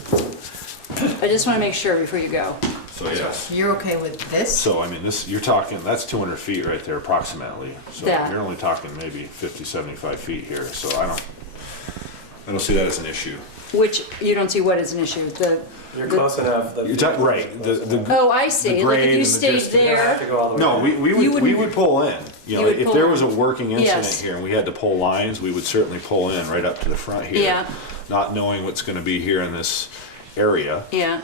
I just want to make sure before you go. So yes. You're okay with this? So I mean, this, you're talking, that's 200 feet right there approximately. So That. you're only talking maybe 50, 75 feet here. So I don't see that as an issue. Which, you don't see what is an issue, You're close enough. You're talking, right, the oh, I see, like grade if and you the stayed distance. You don't have to there, go all the way. No, we You would wouldn't- pull in. You know, You would if pull there in. was a working incident Yes. here and we had to pull lines, we would certainly pull in right up to the front here. Yeah. Not knowing what's gonna be here in this area. yeah,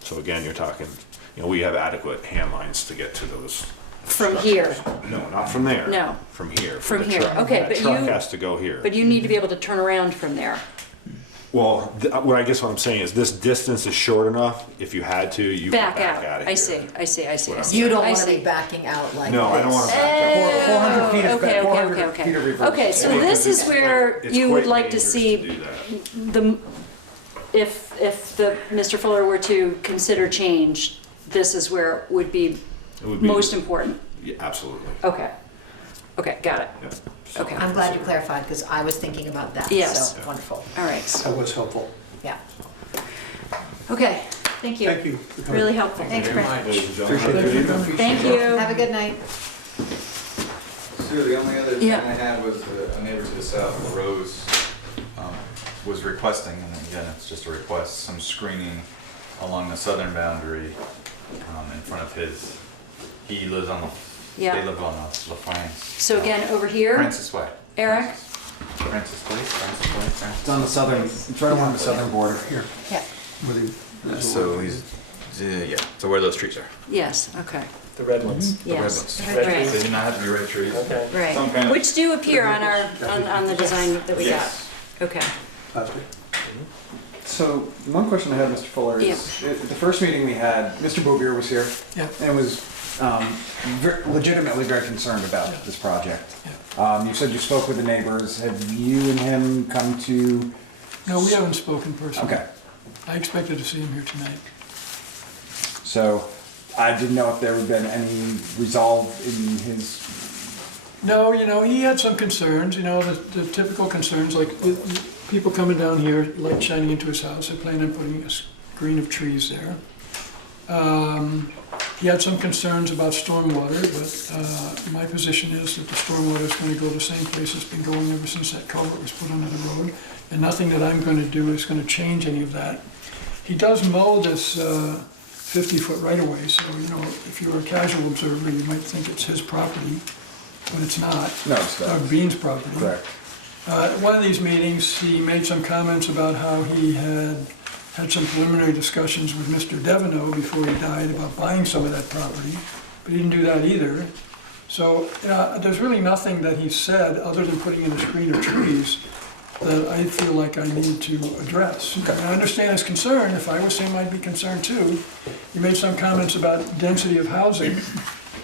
So again, you're talking, you know, we have adequate hand lines to get to those. from here, No, not from there. No. From here. From The here. truck. Okay, That but truck you- has to go here. but you need to be able to turn around from there. Well, what I guess what I'm saying is this distance is short enough, if you had to, you could Back back out, out of I here. see, I see, I see, I see. You don't I want to see. be backing out like this. No, I don't want to back out. 400 feet of, Okay, 400 okay, feet of okay. reverse. Okay, so Because this is it's where it's you quite would like to dangerous see do that. the, if the, Mr. Fuller were to consider change, this is where it would be It would be- most important. Yeah, absolutely. Okay, okay, got it, Yeah. So- okay, I'm glad you clarified, because I was thinking about that. Yes. So, wonderful. all right, That was helpful. Yeah. okay, tcoming. Thank you. for coming. Really helpful. Thanks, Brent. Ladies and gentlemen. Thank you. Have a good night. Sue, the only other thing Yeah. I had was a neighbor to the south, Rose, was requesting, and again, it's just a request, some screening along the southern boundary in front of his. He lives on the, Yeah. they live on the LaFrance. So again, over here, Francis Way. Eric? Francis Place, Francis Way, Francis. It's on the southern, it's right along the southern border. Here. Yeah. Where the- So he's, yeah, so where those trees are. Yes, okay, The red ones. The red yes, ones. Red Right. trees. They do not have to be red trees. Okay. Some right. kind of- Which do appear on our, on the design that we got. Yes. Okay, last week. So, one question I had, Mr. Fuller, is, at the first meeting we had, Mr. Bouvier was here. Yeah. And was legitimately very concerned about this project. You said you spoke with the neighbors. Have you and him come to? No, we haven't spoken personally. Okay. I expected to see him here tonight. So, I didn't know if there had been any resolve in his. No, you know, he had some concerns, you know, the typical concerns, like people coming down here, light shining into his house, they plan on putting a screen of trees there. He had some concerns about stormwater, but my position is that the stormwater is going to go the same place it's been going ever since that culvert was put under the road, and nothing that I'm going to do is going to change any of that. He does mow this 50-foot right-of-way, so, you know, if you're a casual observer, you might think it's his property, but it's not. No, it's not. Doug Bean's property. Correct. At one of these meetings, he made some comments about how he had some preliminary discussions with Mr. Devono before he died about buying some of that property, but he didn't do that either. So, there's really nothing that he said, other than putting in a screen of trees, that I feel like I need to address. And I understand his concern. If I was him, I'd be concerned too. He made some comments about density of housing,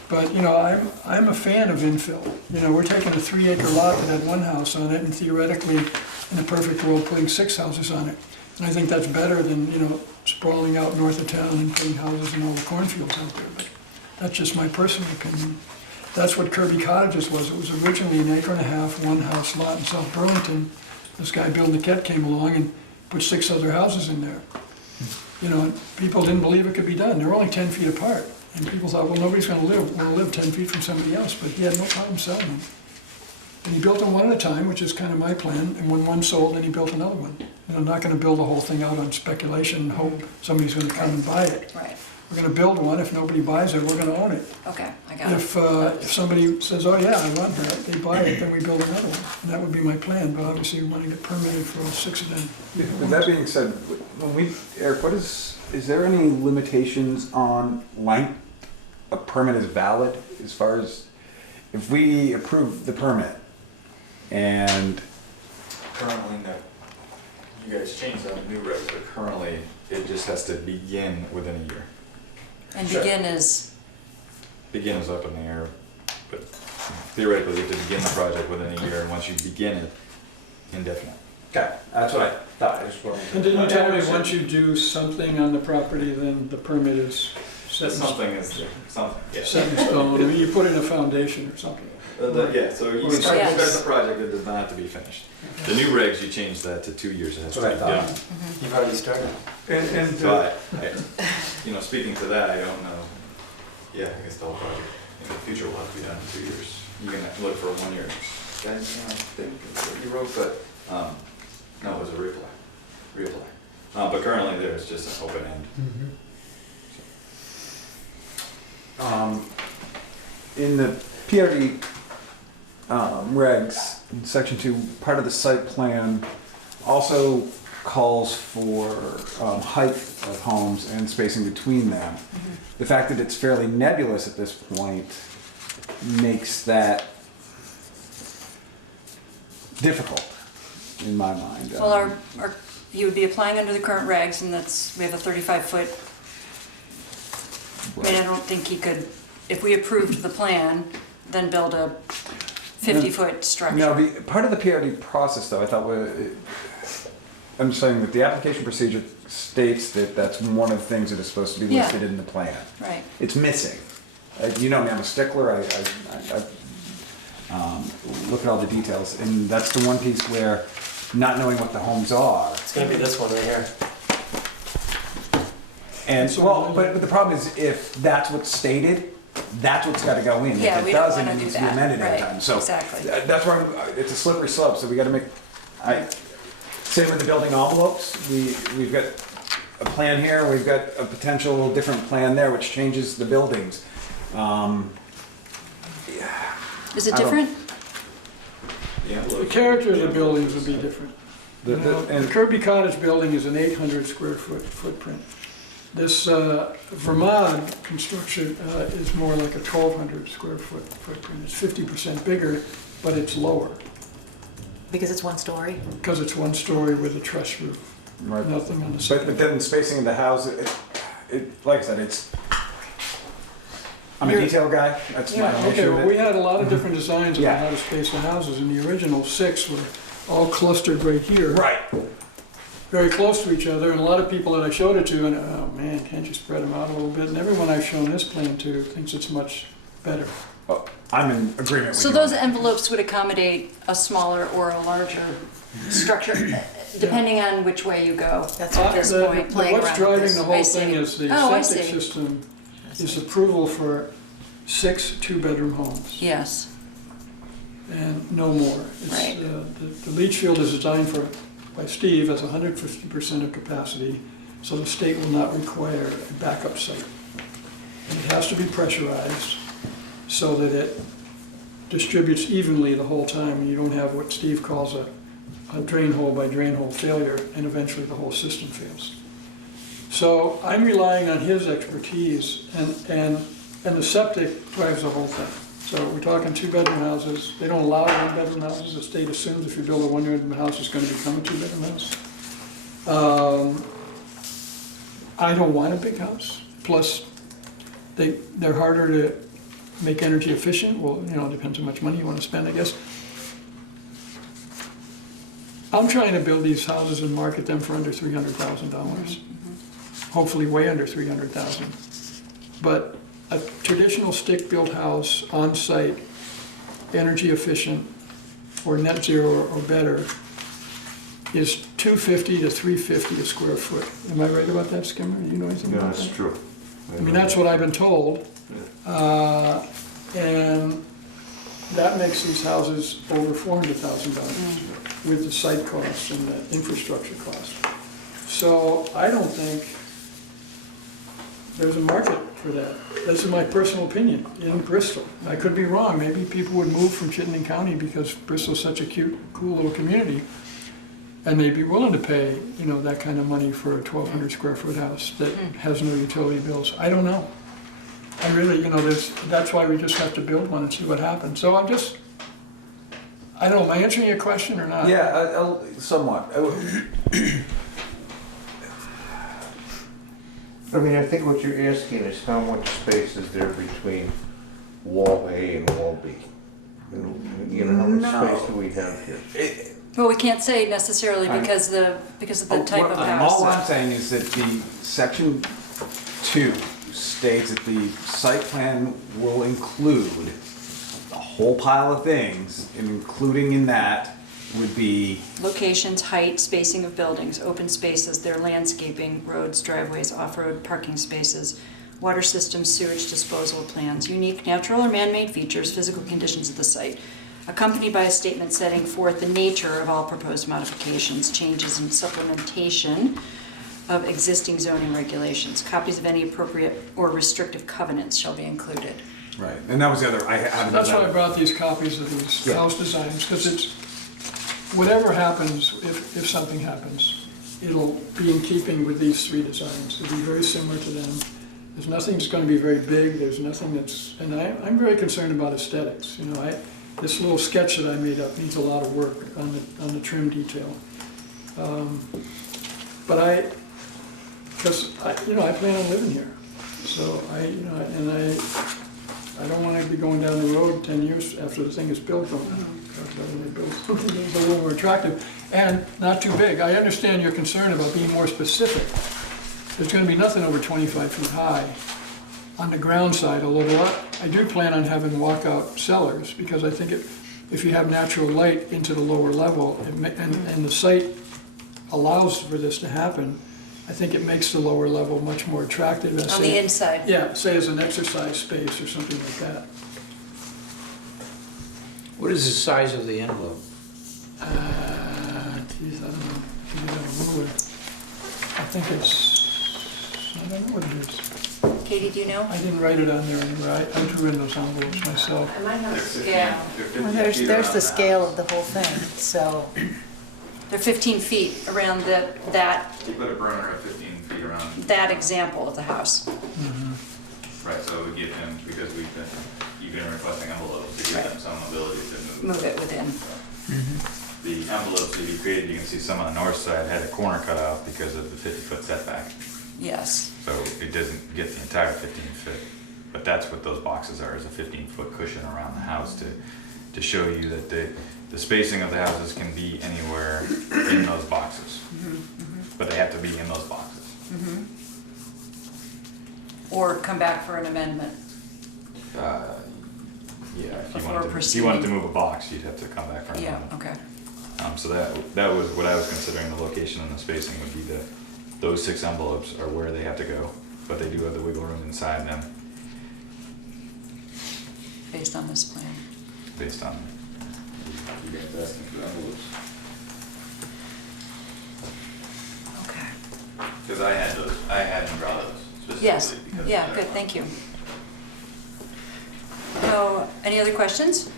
but, you know, I'm a fan of infill. You know, we're taking a 3-acre lot that had one house on it, and theoretically, in a perfect world, putting 6 houses on it. And I think that's better than, you know, sprawling out north of town and putting houses in all the cornfields out there. But that's just my personal opinion. That's what Kirby Cottages was. It was originally an 1.5 acre, one-house lot in South Burlington. This guy, Bill Niquette, came along and put 6 other houses in there. You know, and people didn't believe it could be done. They're only 10 feet apart. And people thought, well, nobody's going to live 10 feet from somebody else. But he had no problem selling them. And he built them one at a time, which is kind of my plan. And when one sold, then he built another one. And I'm not going to build the whole thing out on speculation and hope somebody's going to come and buy it. Right. We're going to build one. If nobody buys it, we're going to own it. Okay, I got it. If somebody says, oh yeah, I want that, they buy it, then we build another one. And that would be my plan, but obviously we want to get permitted for all 6 of them. With that being said, Eric, is there any limitations on length a permit is valid as far as if we approve the permit and Currently, no. You guys changed that new regs, but currently it just has to begin within a year. And Sure. begin is, Begin is up in the air, but theoretically you have to begin the project within a year, and once you begin it, indefinite. okay, that's what I thought. I just wanted to- And didn't you tell me once you do something on the property, then the permit is set in Something is something. Yeah. set in stone? I mean, you put in a foundation or something. Yeah, so you Yes. start the project, it does not have to be finished. The new regs, you change that to 2 years. It has That's what I to be thought. done. You've already started. And So you know, speaking to that, I don't know. Yeah, I guess the whole project in the future will have to be done in 2 years. You can look for a 1 year. Guys, I think that's what you wrote, but no, it was a reapply. But currently there's just an open end. In the PRD regs, in section 2, part of the site plan also calls for height of homes and spacing between them. The fact that it's fairly nebulous at this point makes that difficult in my mind. well, you would be applying under the current regs, and we have a 35-foot. I mean, I don't think he could, if we approved the plan, then build a 50-foot structure. No, part of the PRD process, though, I thought I'm saying that the application procedure states that that's one of the things that is supposed to be Yeah. listed in the plan. Right. It's missing. You know me, I'm a stickler. I look at all the details, and that's the one piece where not knowing what the homes are. It's gonna be this one right here. And but the problem is if that's what's stated, that's what's got to go in. Yeah, If we it don't doesn't, wanna it do needs to be that. amended every Right, time. So exactly. that's where it's a slippery slope. So we got to make. Same with the building envelopes. We've got a plan here. We've got a potential different plan there, which changes the buildings. Is it I don't- different? Yeah, The character of the buildings would be different. And the Kirby Cottage building is an 800 square foot footprint. This Vermont construction is more like a 1,200 square foot footprint. It's 50% bigger, but it's lower, Because it's one story? because it's 1 story with a truss roof, Right. nothing on the But second. then spacing in the house, like I said, it's. I'm a detail guy. That's my Yeah, own okay, issue. well, we had a lot of different designs on Yeah. how to space the houses, and the original 6 were all clustered right here. Right. Very close to each other, and a lot of people that I showed it to, and oh man, can't you spread them out a little bit? And everyone I've shown this plan to thinks it's much better. Oh, I'm in agreement with So you. those envelopes would accommodate a smaller or a larger structure, depending on which way you go. That's what At this The- point, the- playing What's around with driving this. the I whole see. thing is the Oh, I septic see. system is approval for 6 two-bedroom homes. Yes, And no more. It's, Right. The leach field is designed by Steve as 150% of capacity, so the state will not require a backup site. And it has to be pressurized so that it distributes evenly the whole time, and you don't have what Steve calls a drain hole by drain hole failure, and eventually the whole system fails. So I'm relying on his expertise, and the septic drives the whole thing. So we're talking two-bedroom houses. They don't allow one-bedroom houses. The state assumes if you build a one-bedroom house, it's going to become a two-bedroom house. I don't want a big house. Plus, they're harder to make energy efficient. Well, you know, it depends how much money you want to spend, I guess. I'm trying to build these houses and market them for under $300,000. Hopefully way under $300,000. But a traditional stick-built house on site, energy efficient, or net zero or better, is $250 to $350 a square foot. Am I right about that, Skimmer? Do you know anything about that? That's true. I mean, that's what I've been told. And that makes these houses over $400,000 with the site costs and the infrastructure costs. So I don't think there's a market for that. This is my personal opinion in Bristol. I could be wrong. Maybe people would move from Chittenden County because Bristol's such a cute, cool little community, and they'd be willing to pay, you know, that kind of money for a 1,200 square foot house that has no utility bills. I don't know. I really, you know, that's why we just have to build one and see what happens. So I don't know, am I answering your question or not? Yeah, somewhat. I mean, I think what you're asking is how much space is there between wall A and wall B? You know, how much space do we have here? well, we can't say necessarily because of the type of house. All I'm saying is that the section 2 states that the site plan will include a whole pile of things, and including in that would be Locations, height, spacing of buildings, open spaces, their landscaping, roads, driveways, off-road parking spaces, water systems, sewage disposal plans, unique natural or man-made features, physical conditions of the site, accompanied by a statement setting forth the nature of all proposed modifications, changes, and supplementation of existing zoning regulations. Copies of any appropriate or restrictive covenants shall be included. right, and that was the other. That's why I brought these copies of these Yeah. house designs, because it's, whatever happens, if something happens, it'll be in keeping with these 3 designs. It'll be very similar to them. There's nothing that's going to be very big. There's nothing that's, and I'm very concerned about aesthetics. You know, this little sketch that I made up needs a lot of work on the trim detail. But because I plan on living here, so I don't want to be going down the road 10 years after the thing is built. Something that's a little more attractive and not too big. I understand your concern about being more specific. There's going to be nothing over 25 feet high on the ground side, although I do plan on having walkout cellars, because I think if you have natural light into the lower level, and the site allows for this to happen, I think it makes the lower level much more attractive. On the inside. Yeah, say as an exercise space or something like that. What is the size of the envelope? Geez, I don't know. If you got a ruler. I think I don't know what it is. Katie, do you know? I didn't write it on there anywhere. I drew in those envelopes myself. I might have a They're scale. 15 Well, feet there's around the house. scale of the whole thing, so. They're 15 feet around that You put a burner at 15 feet around. example of the house. Right, so we give him, because you've been requesting envelopes, to give them some ability to move. Move it within. The envelopes that you created, you can see some on the north side had a corner cut out because of the 50-foot setback. Yes. So it doesn't get the entire 15 foot, but that's what those boxes are, is a 15-foot cushion around the house to show you that the spacing of the houses can be anywhere in those boxes. But they have to be in those boxes. Or come back for an amendment. Yeah, if Before you wanted to proceeding. move a box, you'd have to come back for an Yeah, amendment. okay. So that was what I was considering. The location and the spacing would be those 6 envelopes are where they have to go, but they do have the wiggle room inside them. based on this plan. based on you guys asking for the envelopes. Okay. Because I had him draw those specifically. Yes, because yeah, they're- good, thank you. So, any other questions?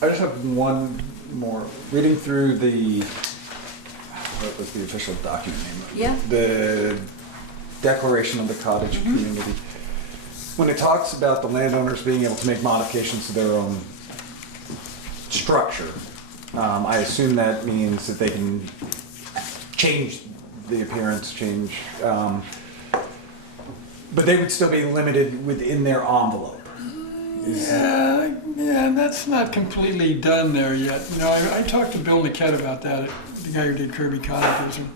I just have one more. Reading through what was the official document name? Yeah. The Declaration of the Cottage Community. When it talks about the landowners being able to make modifications to their own structure, I assume that means that they can change the appearance, but they would still be limited within their envelope. Yeah, that's not completely done there yet. You know, I talked to Bill Niket about that, the guy who did Kirby Cottages, and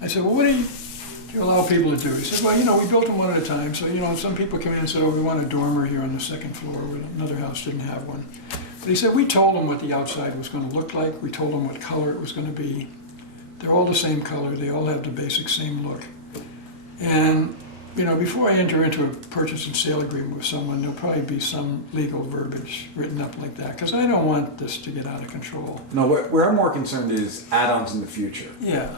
I said, well, what do you allow people to do? He said, well, you know, we built them one at a time, so, you know, some people come in and say, oh, we want a dormer here on the second floor, where another house didn't have one. But he said, we told them what the outside was going to look like, we told them what color it was going to be. They're all the same color, they all have the basic same look. And you know, before I enter into a purchase and sale agreement with someone, there'll probably be some legal verbiage written up like that, because I don't want this to get out of control. No, where I'm more concerned is add-ons in the future. Yeah.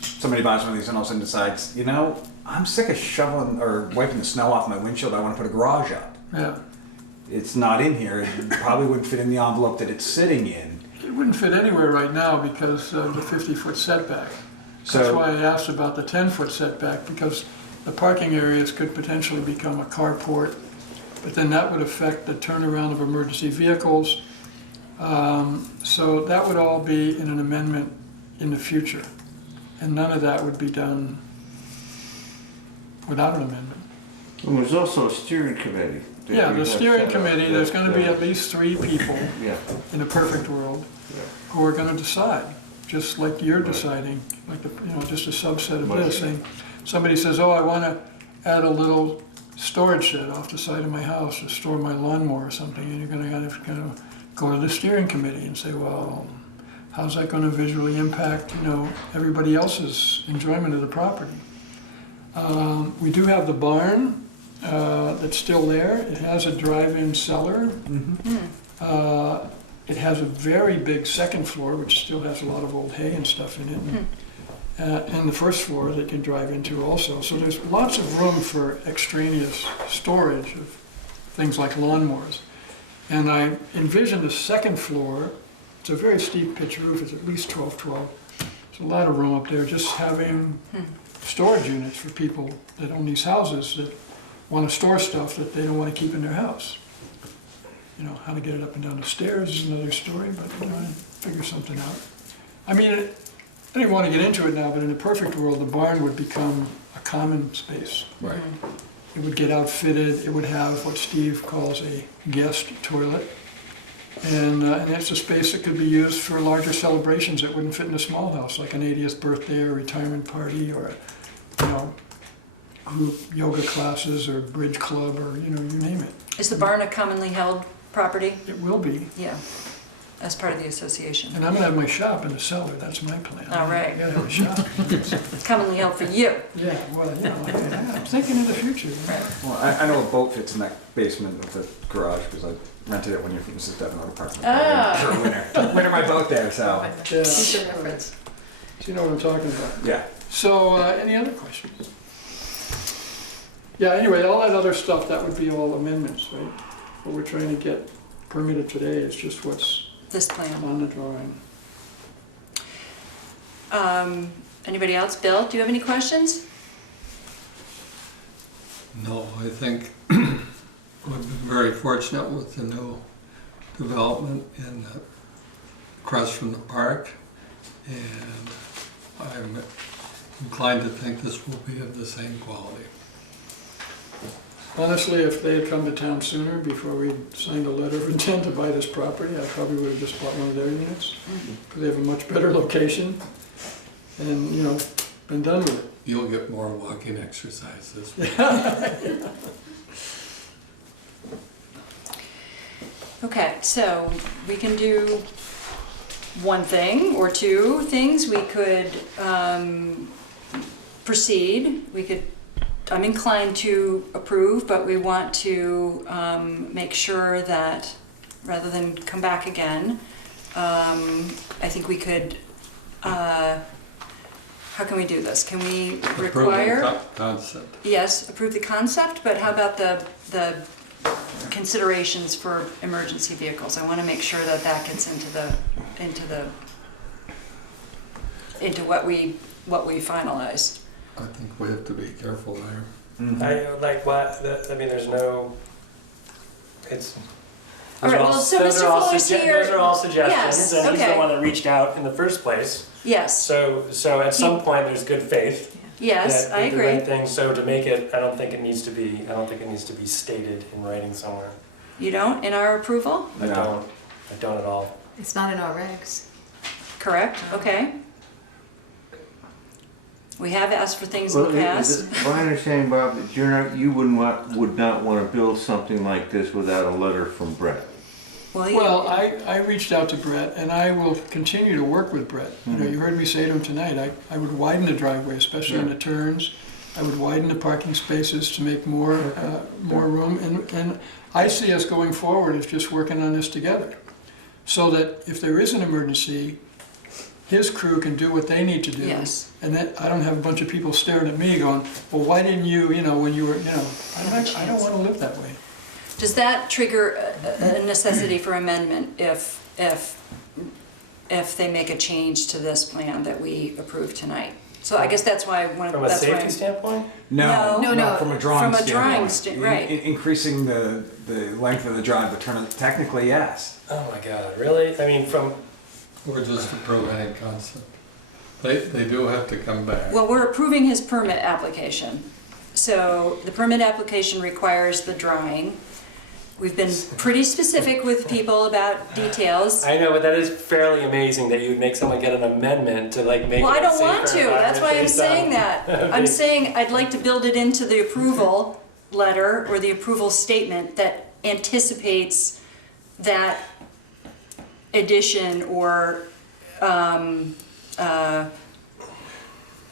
Somebody buys one of these and all of a sudden decides, you know, I'm sick of shoveling or wiping the snow off my windshield, I want to put a garage up. Yeah. It's not in here, it probably wouldn't fit in the envelope that it's sitting in. It wouldn't fit anywhere right now because of the 50-foot setback. That's why I asked about the 10-foot setback, because the parking areas could potentially become a carport, but then that would affect the turnaround of emergency vehicles. So that would all be in an amendment in the future, and none of that would be done without an amendment. And there's also a steering committee. that Yeah, we the have steering set up committee, there's gonna be that, at least 3 people Yeah, in a perfect world who are gonna decide, just like you're deciding, like, you know, just a subset of this. Saying, somebody says, oh, I wanna add a little storage shed off the side of my house to store my lawnmower or something, and you're gonna kind of go to the steering committee and say, well, how's that gonna visually impact, you know, everybody else's enjoyment of the property? We do have the barn that's still there. It has a drive-in cellar. It has a very big second floor, which still has a lot of old hay and stuff in it. And the first floor they can drive into also. So there's lots of room for extraneous storage of things like lawnmowers. And I envision the second floor, it's a very steep pitch roof, it's at least 12-12. There's a lot of room up there, just having storage units for people that own these houses that want to store stuff that they don't want to keep in their house. You know, how to get it up and down the stairs is another story, but you know, I figure something out. I mean, I don't even want to get into it now, but in a perfect world, the barn would become a common space. Right. It would get outfitted, it would have what Steve calls a guest toilet. And that's a space that could be used for larger celebrations that wouldn't fit in a small house, like an 80th birthday or retirement party, or, you know, group yoga classes or bridge club, or, you know, you name it. Is the barn a commonly held property? It will be. Yeah, as part of the association. And I'm gonna have my shop in the cellar, that's my plan. All right. I gotta have a shop. It's commonly held for you. Yeah, well, you know, I'm thinking of the future. You know? Well, I know a boat fits in that basement of the garage because I rented it when you're from Mrs. Devon apartment. For winter. Winter my boat there, so. Yeah. Future reference. So you know what I'm talking about. Yeah. So, any other questions? Yeah, anyway, all that other stuff, that would be all amendments, right? What we're trying to get permitted today is just what's This plan. on the drawing. Anybody else? Bill, do you have any questions? No, I think we've been very fortunate with the new development in across from the park, and I'm inclined to think this will be of the same quality. Honestly, if they had come to town sooner, before we signed a letter of intent to buy this property, I probably would have just bought one of their units, because they have a much better location, and, you know, been done with it. You'll get more walking exercises. Okay, so we can do one thing or two things. We could proceed. We could I'm inclined to approve, but we want to make sure that rather than come back again, I think we could, how can we do this? Can we require? Approve the concept. Yes, approve the concept, but how about the considerations for emergency vehicles? I want to make sure that that gets into what we finalize. I think we have to be careful there. I like what, I mean, there's no, it's. All right, well, so Mr. Fuller's here. Those are all suggestions, Yes, and he's okay. the one that reached out in the first place. Yes, So at some point, there's good faith. yes, that I did the right agree. thing. So to make it, I don't think it needs to be stated in writing somewhere. You don't, in our approval? I don't at all. It's not in our regs. Correct, okay. We have asked for things in Well, the past. my understanding, Bob, that you would not want to build something like this without a letter from Brett. Well, I reached out to Brett, and I will continue to work with Brett. You know, you heard me say to him tonight, I would widen the driveway, especially in the turns. I would widen the parking spaces to make more room, and I see us going forward as just working on this together. So that if there is an emergency, his crew can do what they need to do. Yes. And that I don't have a bunch of people staring at me going, well, why didn't you, when you were, I don't want to live that way. Does that trigger a necessity for amendment if they make a change to this plan that we approve tonight? So I guess that's why From a safety standpoint? No, From a drawing from a drawing standpoint. right. Increasing the length of the drive, the turn, technically, yes. Oh my God, really? I mean, Or just approve any concept. They do have to come back. Well, we're approving his permit application. So the permit application requires the drawing. We've been pretty specific with people about details. I know, but that is fairly amazing that you would make someone get an amendment to like make Well, it I a don't safer want to, that's why I'm environment based saying on- that. I'm saying I'd like to build it into the approval letter or the approval statement that anticipates that addition or,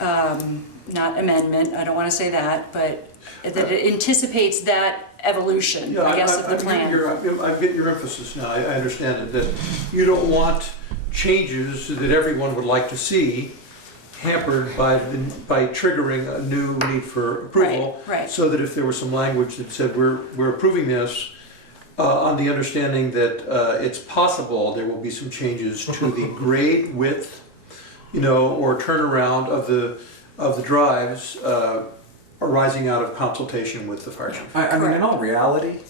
not amendment, I don't want to say that, but that it anticipates that evolution, Yeah, I guess, of the I'm plan. I get your emphasis now, I understand it, that you don't want changes that everyone would like to see hampered by triggering a new need for approval. Right, right. So that if there was some language that said, we're approving this on the understanding that it's possible there will be some changes to the grade width, or turnaround of the drives, arising out of consultation with the fire chief. I mean, in all reality,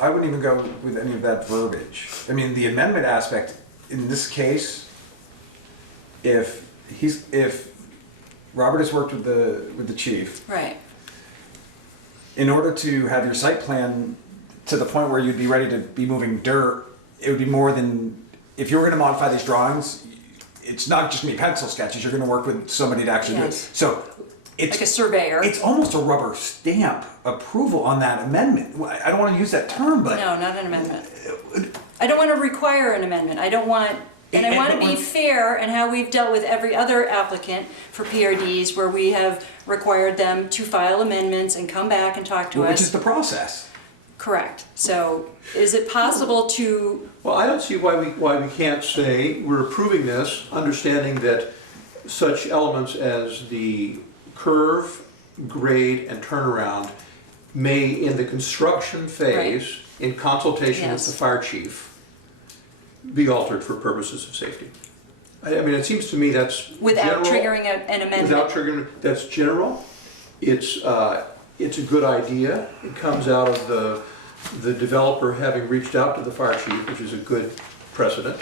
I wouldn't even go with any of that verbiage. I mean, the amendment aspect, in this case, if Robert has worked with the chief, Right, in order to have your site plan to the point where you'd be ready to be moving dirt, it would be more than, if you were gonna modify these drawings, it's not just gonna be pencil sketches, you're gonna work with somebody to actually do it. Yes. So, like a it's, surveyor. it's almost a rubber stamp approval on that amendment. I don't wanna use that term, but. No, not an amendment. I don't want to require an amendment. I don't want, and I want to be fair in how we've dealt with every other applicant for PRDs where we have required them to file amendments and come back and talk to Which is us. the process. Correct. So is it possible to, Well, I don't see why we can't say we're approving this, understanding that such elements as the curve, grade, and turnaround may, in the construction phase, in consultation with Yes. the fire chief, be altered for purposes of safety. I mean, it seems to me that's without general. triggering an amendment? Without triggering, that's general. It's a good idea. It comes out of the developer having reached out to the fire chief, which is a good precedent.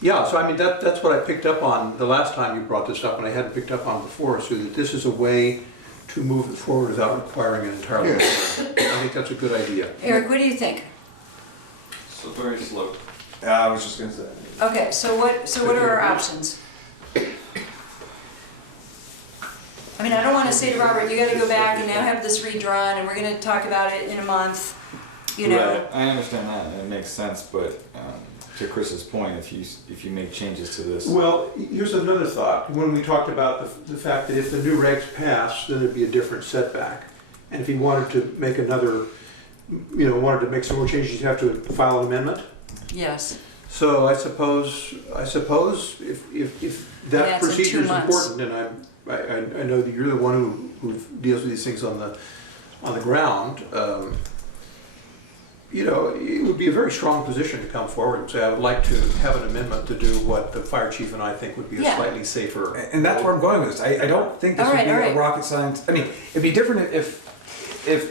Yeah, so I mean, that's what I picked up on the last time you brought this up, and I hadn't picked up on before, so that this is a way to move it forward without requiring an entirely. I think that's a good idea. Eric, what do you think? So very slow. I was just gonna say. Okay, so what are our options? I mean, I don't want to say to Robert, you gotta go back and now have this redrawn and we're gonna talk about it in a month, Right, I understand that, and it makes sense, but to Chris's point, if you make changes to this. Well, here's another thought. When we talked about the fact that if the new regs pass, then it'd be a different setback. And if he wanted to make another, wanted to make some more changes, you'd have to file an amendment. Yes. So I suppose if that That's in 2 procedure is months. important, and I know that you're the one who deals with these things on the ground, it would be a very strong position to come forward and say, I would like to have an amendment to do what the fire chief and I think would be a Yeah. slightly safer. And that's where I'm going with this. I don't think this would be All a right. rocket science. I mean, it'd be different if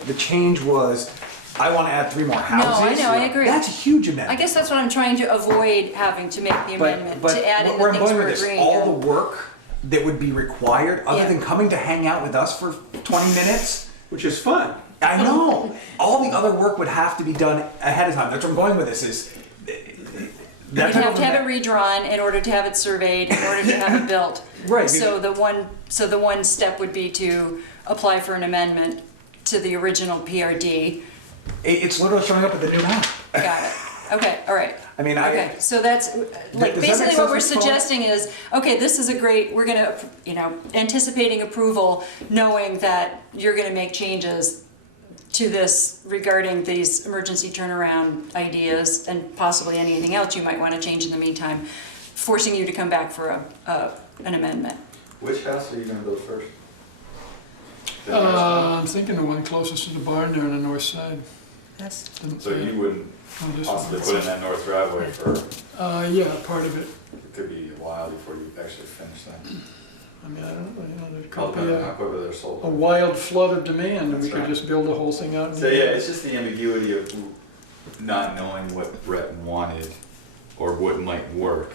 the change was, I want to add 3 more houses. I know, I agree. That's a huge amendment. I guess that's what I'm trying to avoid having to make the amendment, to add in the where I'm things going we're with this, agreeing all on. the work that would be required, other Yeah. than coming to hang out with us for 20 minutes, Which is fun. I know. All the other work would have to be done ahead of time. That's where I'm going with this. You'd have to have it redrawn in order to have it surveyed, in order to have it built. Right. So the one step would be to apply for an amendment to the original PRD. It's literally showing up at the new map. Got it. Okay, all right. I mean, Okay, so that's, like, Does that make basically sense, what we're Mr. Paul? suggesting is, okay, this is we're gonna, anticipating approval, knowing that you're gonna make changes to this regarding these emergency turnaround ideas and possibly anything else you might wanna change in the meantime, forcing you to come back for an amendment. Which house are you gonna build first? I'm thinking the one closest to the barn there on the north side. That's, So you wouldn't this possibly one. put in that north driveway for, Yeah, part of it. it could be a while before you actually finish that. I mean, I don't know, there All could be depends on how a quickly they're sold. wild flood of demand, and we That's could right. just build the whole thing out. So yeah, it's just the ambiguity of not knowing what Brett wanted or what might work.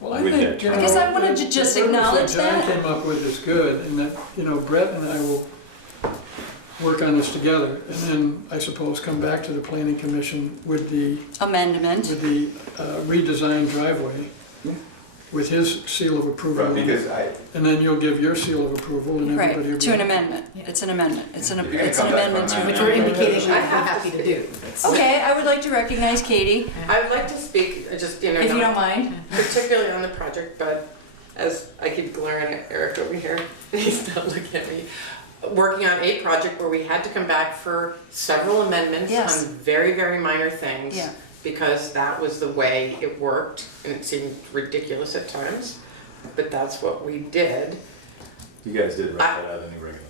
Well, I with think, that I guess I wanted to just acknowledge the premise that. John came up with is good, and that, Brett and I will work on this together, and then, I suppose, come back to the planning commission with the Amendment. redesigned driveway, with his seal of approval. Right, because And then you'll give your seal of approval, and everybody will Right, be. to an amendment. It's an amendment. It's an You're gonna it's an come back amendment on to. that. which we're indicating we're happy to do. Okay, I would like to recognize Katie, I would like to speak, just, if you don't mind. particularly on the project, but as I keep glaring at Eric over here, and he's not looking at me, working on a project where we had to come back for several amendments Yes. on very, very minor things. Yeah. Because that was the way it worked, and it seemed ridiculous at times, but that's what we did. you guys did write that out in the regulations.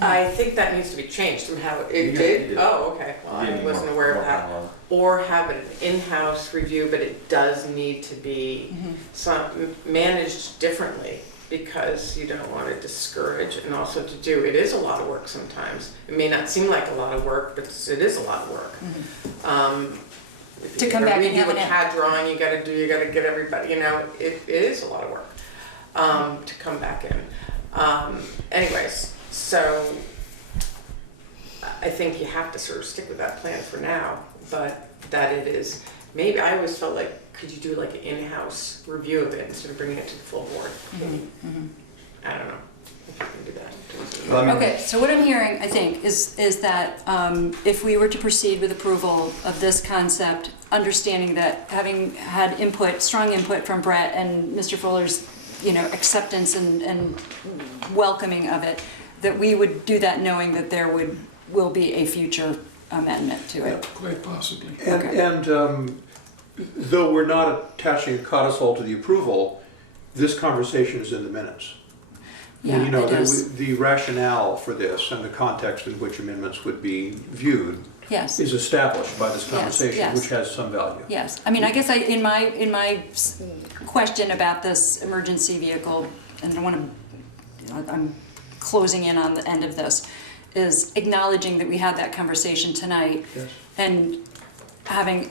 I think that needs to be changed from how You it did, did. you did. Oh, okay, well, You I need wasn't more- aware of more that. parallel. Or have an in-house review, but it does need to be managed differently, because you don't want to discourage, and also to do, it is a lot of work sometimes. It may not seem like a lot of work, but it is a lot of work. If To you come gotta back and have redo a an- CAD drawing, you gotta get everybody, it is a lot of work, to come back in. Anyways, so I think you have to sort of stick with that plan for now, but that it is, maybe I always felt like, could you do like an in-house review of it instead of bringing it to the full board? I don't know if you can do that. Well, I mean- Okay, so what I'm hearing, I think, is that if we were to proceed with approval of this concept, understanding that having had input, strong input from Brett and Mr. Fuller's, acceptance and welcoming of it, that we would do that knowing that there will be a future amendment to it. Quite possibly. And though we're not attaching a codicil to the approval, this conversation is in the minutes. Yeah, And, it is. the rationale for this and the context in which amendments would be viewed Yes. is established by this conversation, yes. which has some value. Yes, I mean, I guess in my question about this emergency vehicle, and I want to, I'm closing in on the end of this, is acknowledging that we had that conversation tonight. Yes. And having,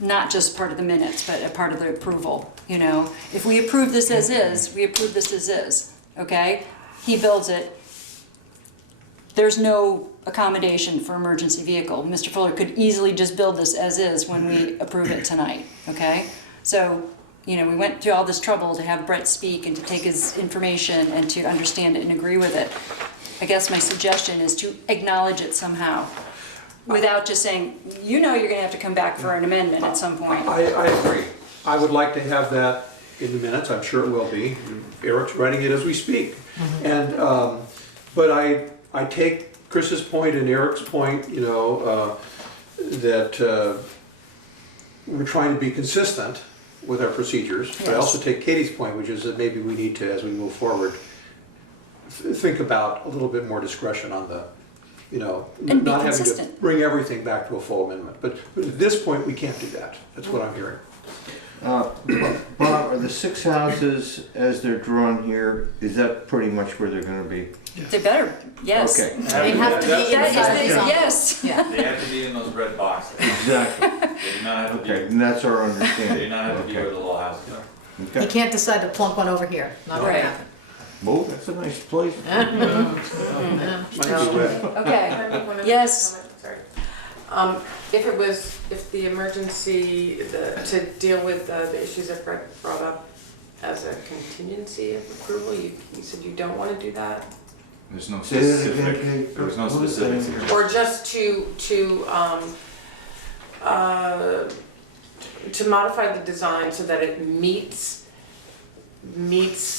not just part of the minutes, but a part of the approval, If we approve this as is, we approve this as is, okay? He builds it. There's no accommodation for emergency vehicle. Mr. Fuller could easily just build this as is when we approve it tonight, okay? So, we went through all this trouble to have Brett speak and to take his information and to understand it and agree with it. I guess my suggestion is to acknowledge it somehow. without just saying, you know you're gonna have to come back for an amendment at some point. I agree. I would like to have that in the minutes, I'm sure it will be. Eric's writing it as we speak. And, but I take Chris's point and Eric's point, you know, that we're trying to be consistent with our procedures. But I also take Katie's point, which is that maybe we need to, as we move forward, think about a little bit more discretion on the, you know, And be not having to consistent. bring everything back to a full amendment. But at this point, we can't do that. That's what I'm hearing. Bob, are the 6 houses as they're drawn here, is that pretty much where they're gonna be? They better, yes. Okay. They have to be That inside is the the, zone. yes. Yeah. They have to be in those red boxes. Exactly. They do not have to Okay, be, and that's our they do understanding. not have to be Okay. where the little houses are. You Okay. can't decide to plunk one over here, not gonna Right. happen. Well, that's a nice place. Might be red. Okay, Can I make one other Yes. comment? Sorry. If the emergency, to deal with the issues that Brett brought up as a contingency of approval, you said you don't want to do that? There's no Say that again, specific, Kate. there's no What was specifics that? here. Or just to modify the design so that it meets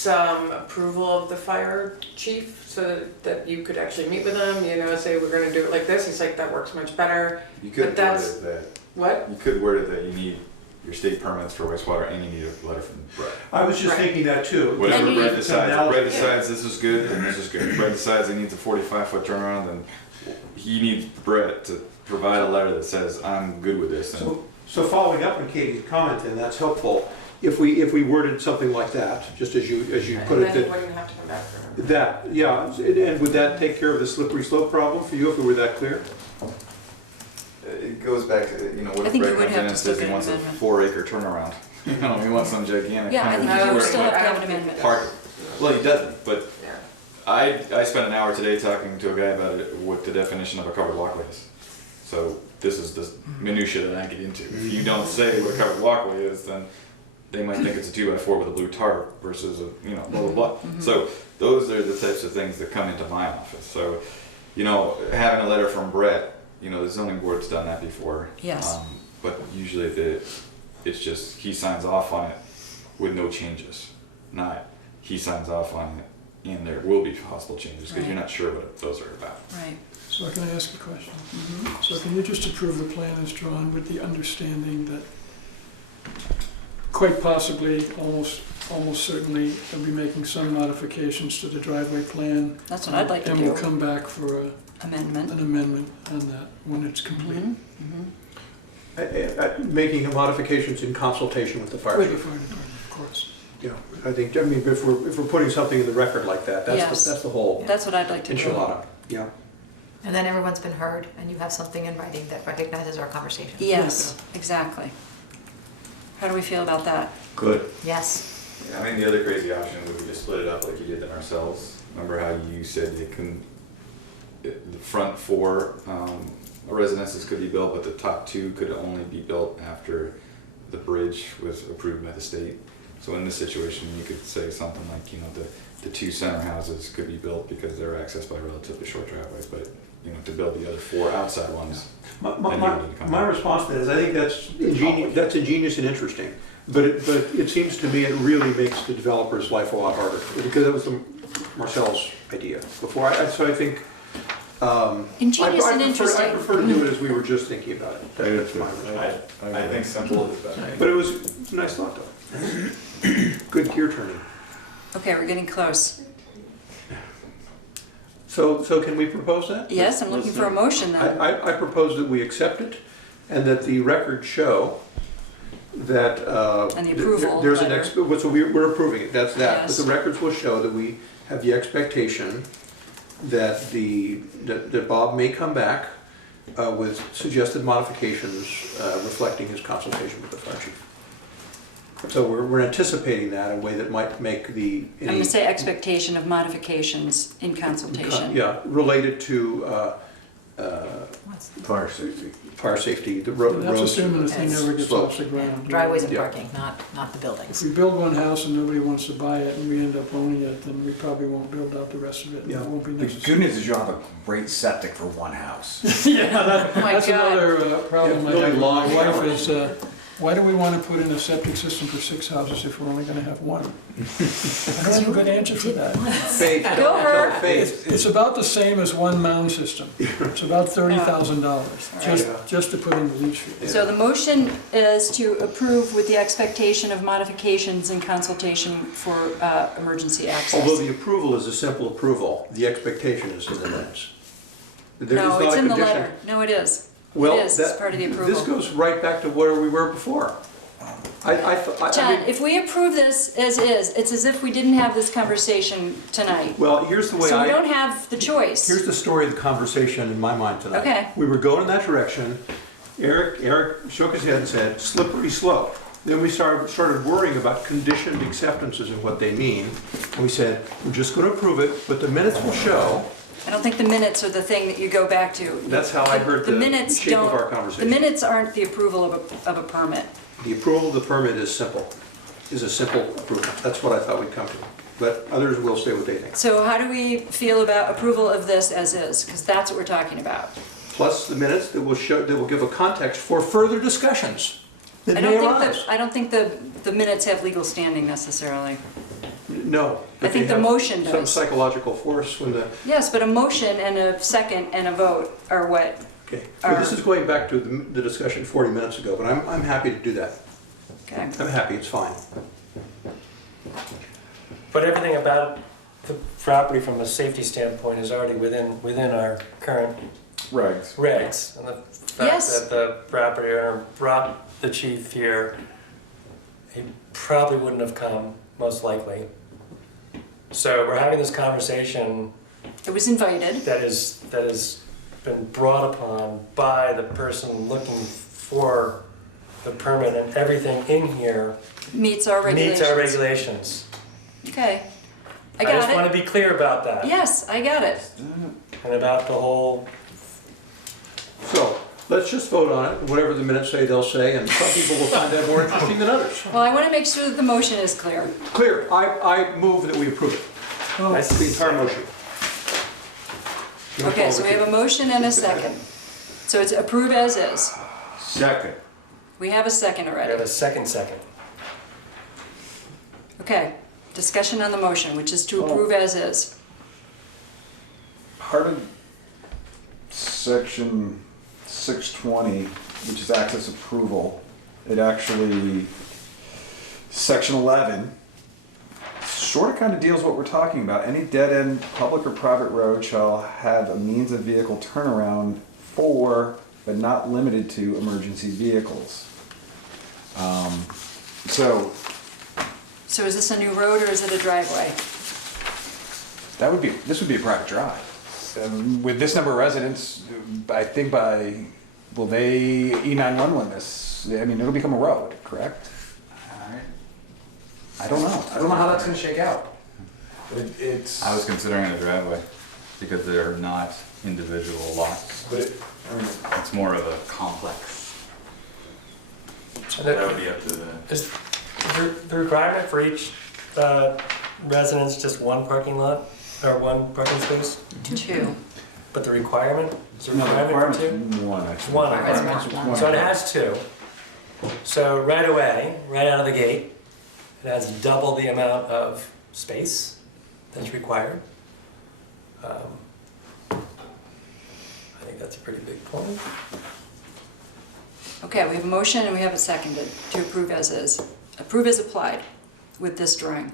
approval of the fire chief, so that you could actually meet with him, you know, say, we're gonna do it like this, he's like, that works much better. You But could word that's- it that, What? you could word it that you need your state permits for wastewater and you need a letter from Brett. I was just Right. thinking that too. Whatever And Brett you- decides, if Analogy. Brett decides this is good, then this is good. If Brett decides he needs a 45-foot turnaround, then he needs Brett to provide a letter that says, I'm good with this. And So following up on Katie's comment, and that's helpful, if we worded something like that, just as you put And it, then you that, wouldn't have to come back for him. that, yeah, and would that take care of the slippery slope problem for you if it were that clear? it goes back to, you know, what I if think you Brett would comes have in to and says look he at wants a an amendment. 4-acre turnaround? You know, he wants some gigantic. Yeah, I think you 100 would square still foot have to have an amendment. park. Well, he doesn't, but Yeah. I spent an hour today talking to a guy about it, what the definition of a covered walkway is. So this is the minutia that I get into. If you don't say what a covered walkway is, then they might think it's a 2x4 with a blue tarp versus a, you know, blah, blah, blah. So those are the types of things that come into my office. So, you know, having a letter from Brett, you know, the zoning board's done that before. Yes. But usually it's just, he signs off on it with no changes. Not, he signs off on it and there will be possible changes because you're Right. not sure what those are about. Right. So can I ask a question? So can you just approve the plan as drawn with the understanding that quite possibly, almost certainly, they'll be making some modifications to the driveway plan? That's what I'd like to And we'll do. come back for Amendment. an amendment on that when it's complete. Making modifications in consultation with the fire With the chief. fire department, of course. Yeah, I think, I mean, if we're putting something in the record like that, Yes. that's the whole That's what I'd like to do. enchilada, yeah. And then everyone's been heard, and you have something in writing that recognizes our conversation. Yes, exactly. How do we feel about that? Good. Yes. I mean, the other crazy option would be to split it up like you did in ourselves. Remember how you said you can, the front 4 residences could be built, but the top 2 could only be built after the bridge was approved by the state. So in this situation, you could say something like, you know, the 2 center houses could be built because they're accessed by relatively short driveways, but, you know, to build the other 4 outside ones, then you would need to come My back. response to that is, I think that's ingenious and interesting, but it seems to me it really makes the developer's life a lot harder, because that was Marcel's idea before. So I think, Ingenious and I interesting. prefer to do it as we were just thinking about it. That's my response. I think simple is better. But it was a nice thought, though. Good gear turning. Okay, we're getting close. So can we propose that? Yes, I'm looking for a motion then. I propose that we accept it, and that the records show that. And the approval There's an, letter. so we're approving it, that's that. But Yes. the records will show that we have the expectation that that Bob may come back with suggested modifications reflecting his consultation with the fire chief. So we're anticipating that in a way that might make I'm gonna say expectation of modifications in consultation. Yeah, related to Fire safety. fire safety, the road. That's roads. assuming the thing never gets Slopes. off the ground. Driveways and Yeah. parking, not the buildings. If we build one house and nobody wants to buy it and we end up owning it, then we probably won't build out the rest of it. And Yeah. it won't be The necessary. good news is you'll have a great septic for one house. That's God. another problem Yeah, I really have with long my wife showers. is, why do we want to put in a septic system for 6 houses if we're only going to have one? I don't have a good answer for that. Faith, Go don't her. tell Faith. It's about the same as one mound system. It's about $30,000, just to put in the leach field. So the motion is to approve with the expectation of modifications in consultation for emergency access. Although the approval is a simple approval, the expectation is in the minutes. There is No, not it's a in the condition. letter. No, it is. Well, It is, it's that- part of the This approval. goes right back to where we were before. I John, mean, if we approve this as is, it's as if we didn't have this conversation tonight. well, here's the way So we don't have the choice. here's the story of the conversation in my mind tonight. Okay. We were going in that direction. Eric shook his head and said, slippery slope. Then we started worrying about conditioned acceptances and what they mean. And we said, we're just going to approve it, but the minutes will show. I don't think the minutes are the thing that you go back to. That's how I heard the minutes shape of don't- our conversation. The minutes aren't the approval of a permit. The approval of the permit is simple, is a simple approval. That's what I thought we'd come to. But others will say what they think. So how do we feel about approval of this as is? Because that's what we're talking about. Plus the minutes that will show, that will give a context for further discussions that may arise. I don't think the minutes have legal standing necessarily. No. I think the motion Some does. psychological force when the, Yes, but a motion and a second and a vote are what, okay. Well, this is going back to the discussion 40 minutes ago, but I'm happy to do that. okay. I'm happy, it's fine. But everything about the property from a safety standpoint is already within our current Regs. regs. And the fact Yes. that the property owner brought the chief here, he probably wouldn't have come, most likely. So we're having this conversation It was invited. that has been brought upon by the person looking for the permit, and everything in here Meets our regulations. meets our regulations. Okay. I I just got want it. to be clear about that. Yes, I got it. And about the whole, So let's just vote on it. Whatever the minutes say, they'll say, and some people will find that more interesting than others. Well, I want to make sure that the motion is clear. Clear, I move that we approve it. That's The entire motion. No Okay, so we have a motion and a second. So it's approve as is. Second. We have a second I already. have a second. Okay, discussion on the motion, which is to approve as is. Part of section 620, which is access approval, it actually, section 11, sort of kind of deals what we're talking about. Any dead-end public or private road shall have a means of vehicle turnaround for, but not limited to, emergency vehicles. So So is this a new road or is it a driveway? this would be a private drive. With this number of residents, I think will they E911 this? I mean, it'll become a road, correct? I don't know. I don't know how that's gonna shake out. It's. I was considering it a driveway because they're not individual lots. But It's more of a complex. And That would be up to the. Is the requirement for each residence just one parking lot or one parking space? Two. But the requirement is there a No, the requirement for requirement's two? one, actually. One. Requirement's one. So it has two. So right away, right out of the gate, it has double the amount of space that's required. I think that's a pretty big point. Okay, we have a motion and we have it seconded to approve as is. Approve as applied with this drawing.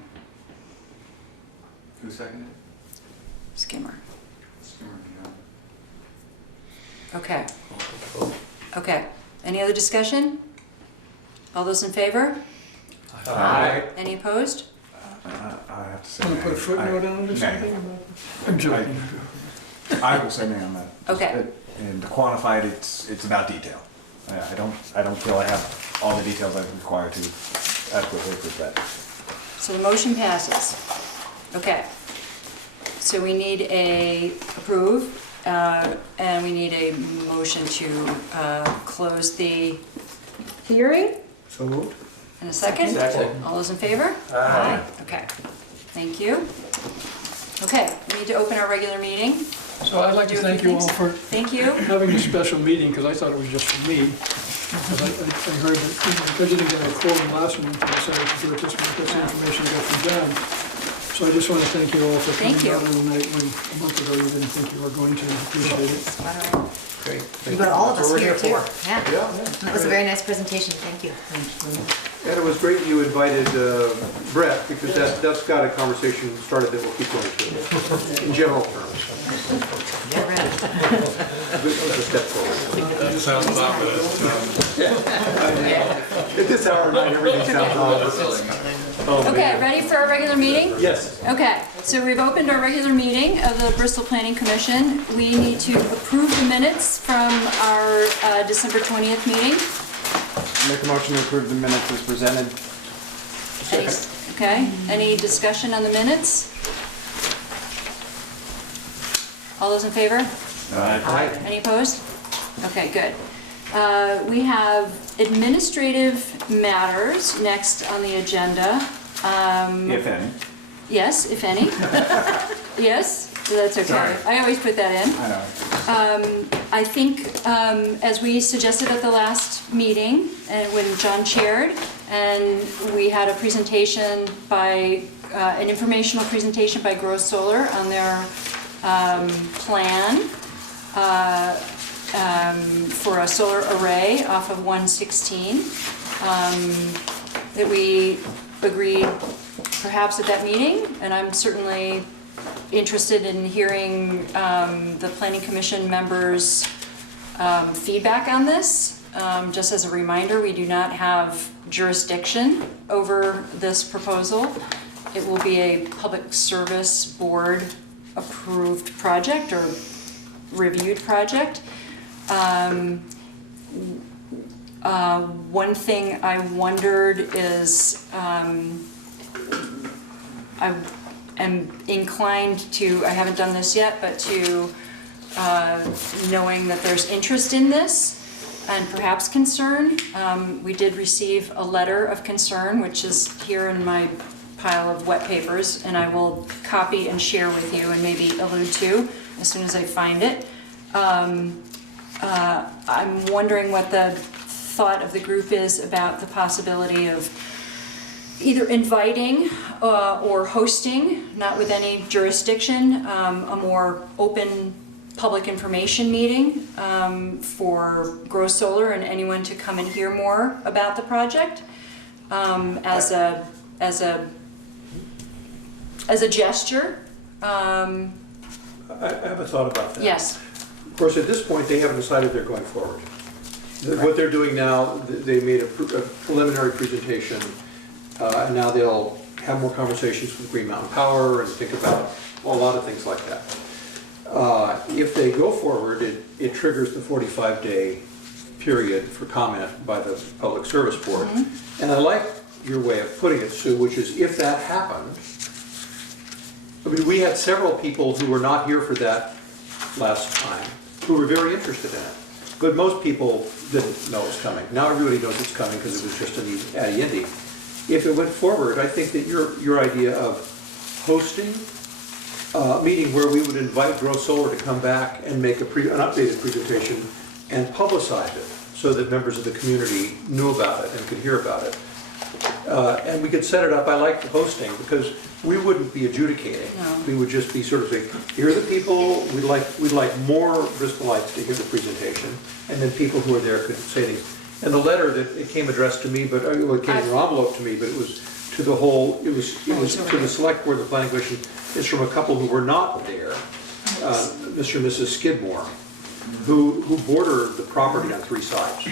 Who seconded? Skimmer. Okay. Okay. Any other discussion? All those in favor? Aye. Any opposed? I have to say. Want to put a footnote on it or Nay. something? I'm joking. I will say nay on that. Okay. And to quantify it, it's about detail. I don't feel I have all the details I'm required to adequately prove that. So the motion passes. Okay. So we need a approve And we need a motion to close the hearing. So moved. In a second? Second. All those in favor? Aye. Okay, thank you. Okay, we need to open our regular meeting. So I'd like to Do a few thank you all things. for Thank you. having this special meeting, because I thought it was just for me. Because I heard that because you didn't get a quorum last month, I decided to do it this month, that's the information I got from John. So I just want to thank you all for Thank coming you. out on the night when a month ago you didn't think you were going to. Appreciate it. Great. You got all of us That's what here we're too. for. Yeah. That was a very nice presentation, thank you. And it was great you invited Brett, because that's got a conversation started that we'll keep going to, in general terms. Yeah, right. It's a step forward. That sounds ominous. At this hour of night, everything sounds ominous. Okay, ready for our regular meeting? Yes. Okay, so we've opened our regular meeting of the Bristol Planning Commission. We need to approve the minutes from our December 20th meeting. Make a motion to approve the minutes as presented. Okay, any discussion on the minutes? All those in favor? Aye. Any opposed? Okay, good. We have administrative matters next on the agenda. If any. Yes, if any. Yes, that's okay. Sorry. I always put that in. I know. I think, as we suggested at the last meeing, and when John chaired, and we had a presentation by, an informational presentation by Gross Solar on their plan for a solar array off of 116, that we agreed perhaps at that meeting, and I'm certainly interested in hearing the Planning Commission members' feedback on this. Just as a reminder, we do not have jurisdiction over this proposal. It will be a Public Service Board approved project or reviewed project. One thing I wondered is, I am inclined to, I haven't done this yet, but to, knowing that there's interest in this and perhaps concern. We did receive a letter of concern, which is here in my pile of wet papers, and I will copy and share with you and maybe allude to as soon as I find it. I'm wondering what the thought of the group is about the possibility of either inviting or hosting, not with any jurisdiction, a more open public information meeting for Gross Solar and anyone to come and hear more about the project as a gesture. I have a thought about that. Yes. Of course, at this point, they haven't decided they're going forward. What they're doing now, they made a preliminary presentation, and now they'll have more conversations with Green Mountain Power and think about a lot of things like that. If they go forward, it triggers the 45-day period for comment by the Public Service Board. Mm-hmm. And I like your way of putting it, Sue, which is if that happened, I mean, we had several people who were not here for that last time who were very interested in it. But most people didn't know it was coming. Now everybody knows it's coming because it was just an Addy-Indy. If it went forward, I think that your idea of hosting a meeting where we would invite Gross Solar to come back and make an updated presentation and publicize it so that members of the community knew about it and could hear about it. And we could set it up, I like the hosting, because we wouldn't be adjudicating. No. We would just be sort of saying, here are the people, we'd like more Bristolites to hear the presentation, and then people who are there could say things. And the letter that it came addressed to me, but it came in an envelope to me, but it was to the whole, it was to the select board of the planning commission. It's from a couple who were not there, Mr. and Mrs. Skidmore, who border the property on 3 sides.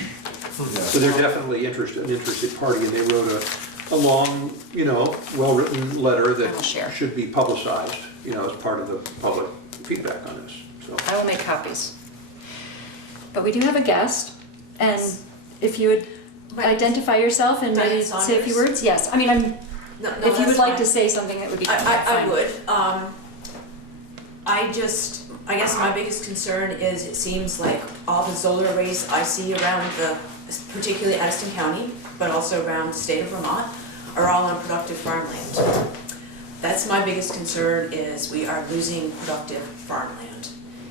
So they're definitely an interested party, and they wrote a long, well-written letter that should be publicized, as part of the public feedback on this. So I will make copies. But we do have a guest, and if you would identify yourself and maybe say a few words. Yes, I mean, if you would like to say something, that would be fine. I would. I guess my biggest concern is it seems like all the solar arrays I see around particularly Addison County, but also around the state of Vermont, are all on productive farmland. That's my biggest concern, is we are losing productive farmland.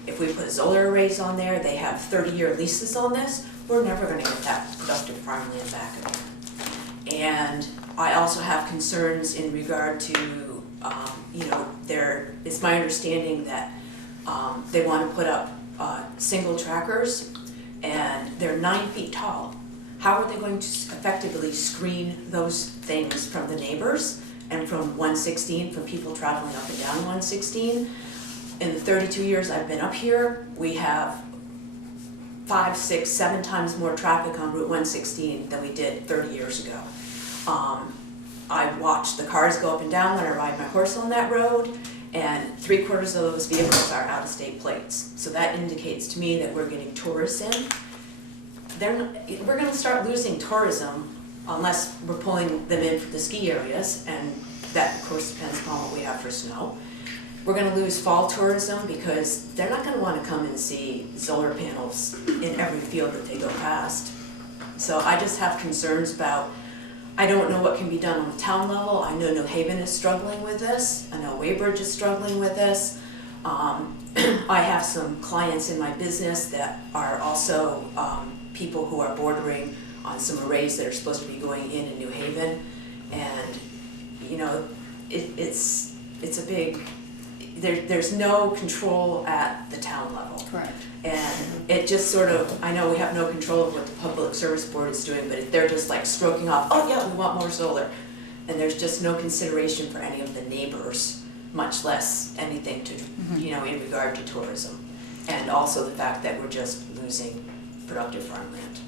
If we put solar arrays on there, they have 30-year leases on this, we're never gonna get that productive farmland back again. And I also have concerns in regard to, it's my understanding that they want to put up single trackers, and they're 9 feet tall. How are they going to effectively screen those things from the neighbors and from 116, from people traveling up and down 116? In the 32 years I've been up here, we have 5, 6, 7 times more traffic on Route 116 than we did 30 years ago. I watch the cars go up and down when I ride my horse on that road, and 3/4 of those vehicles are out-of-state plates. So that indicates to me that we're getting tourists in. We're gonna start losing tourism unless we're pulling them in for the ski areas, and that of course depends upon what we have for snow. We're gonna lose fall tourism because they're not gonna wanna come and see solar panels in every field that they go past. So I just have concerns about, I don't know what can be done on the town level. I know New Haven is struggling with this. I know Weybridge is struggling with this. I have some clients in my business that are also people who are bordering on some arrays that are supposed to be going in New Haven. And, it's a big, there's no control at the town level. Correct. And it just sort of, I know we have no control of what the Public Service Board is doing, but they're just like stroking off, oh yeah, we want more solar. And there's just no consideration for any of the neighbors, much less anything to, in regard to tourism. And also the fact that we're just losing productive farmland.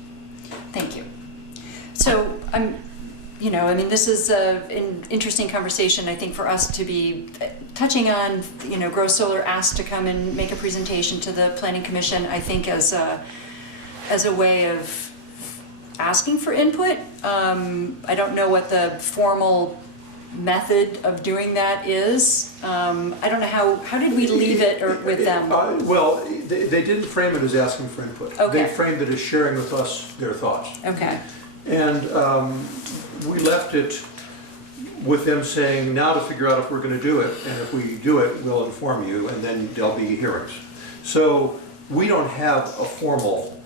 Thank you. So this is an interesting conversation, I think, for us to be touching on. Grow Solar asked to come and make a presentation to the Planning Commission, I think, as a way of asking for input. I don't know what the formal method of doing that is. I don't know how did we leave it with them? Well, they didn't frame it as asking for input. Okay. They framed it as sharing with us their thoughts. Okay. And we left it with them saying, now to figure out if we're going to do it, and if we do it, we'll inform you, and then there'll be hearings. So we don't have a formal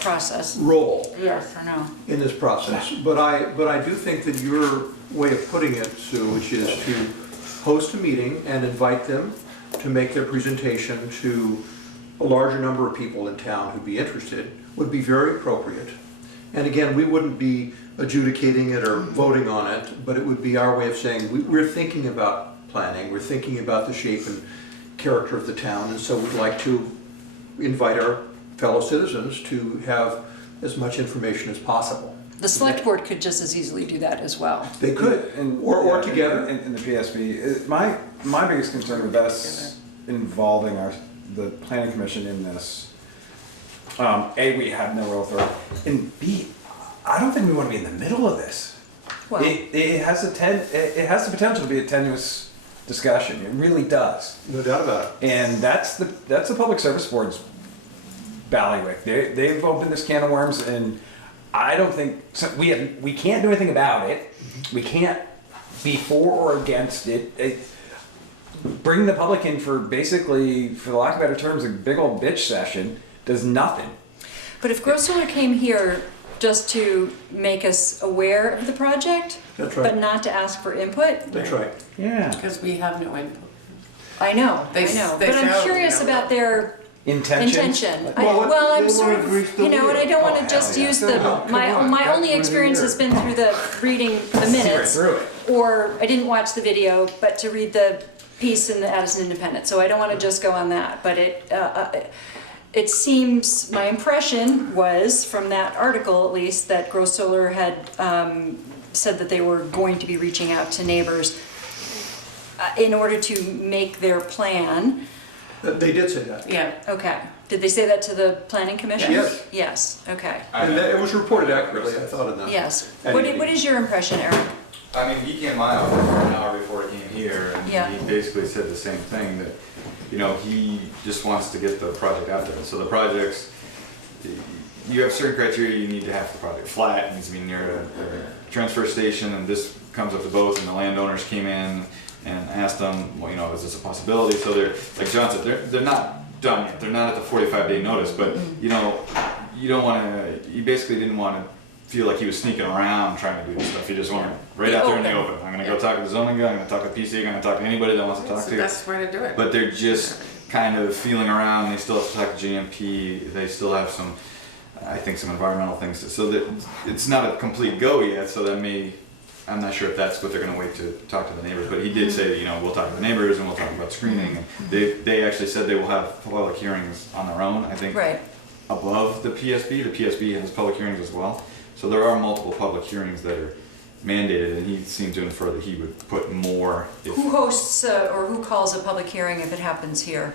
process role Yes or no? in this process. But I do think that your way of putting it, Sue, which is to host a meeting and invite them to make their presentation to a larger number of people in town who'd be interested, would be very appropriate. And again, we wouldn't be adjudicating it or voting on it, but it would be our way of saying, we're thinking about planning, we're thinking about the shape and character of the town, and so we'd like to invite our fellow citizens to have as much information as possible. The select board could just as easily do that as well. They could, or together. In the PSB, my biggest concern with us involving the planning commission in this, A, we have no real authority, and B, I don't think we want to be in the middle of this. Well, It has the potential to be a tenuous discussion. It really does. No doubt about it. And that's the Public Service Board's ballywick. They've opened this can of worms, and I don't think we can't do anything about it. We can't be for or against it. Bring the public in for basically, for the lack of better terms, a big old bitch session does nothing. but if Grow Solar came here just to make us aware of the project, That's but right. not to ask for input, That's right. Yeah. Because we have no input. I know. They But I'm sound, curious about their intention. Well, I'm they sort wanna grease of, the and I wheel. don't want Oh, to just hell yeah. use my only experience has been through the reading the minutes, through it. or I didn't watch the video, but to read the piece in the Addison Independent. So I don't want to just go on that, but it seems, my impression was from that article at least, that Grow Solar had said that they were going to be reaching out to neighbors in order to make their plan. They did say that. Yeah. Okay. Did they say that to the planning commission? Yes. Yes, okay. And it was reported accurately, I thought, in that. Yes. And What is your impression, Eric? I mean, he came by an hour before he came here, and Yeah. he basically said the same thing, that you know, he just wants to get the project out there. So the projects, you have certain criteria. You need to have the project flat, it needs to be near a transfer station, and this comes up to both, and the landowners came in and asked them, well, you know, is this a possibility? So they're, like John said, they're not done yet. They're not at the 45-day notice, but you know, you don't want to, you basically didn't want to feel like he was sneaking around trying to do this stuff. He just wanted right out there in the open. I'm going to go talk to the zoning guy, I'm going to talk to PC, I'm going to talk to anybody that wants to talk That's to the you. best way to do it. But they're just kind of feeling around. They still have to talk to GMP. They still have some, I think, some environmental things. So that it's not a complete go yet. So that may, I'm not sure if that's what they're going to wait to talk to the neighbors. But he did say that, you know, we'll talk to the neighbors and we'll talk about screening. And they actually said they will have public hearings on their own. I think Right. above the PSB. The PSB has public hearings as well. So there are multiple public hearings that are mandated, and he seemed to infer that he would put more. If Who hosts or who calls a public hearing if it happens here?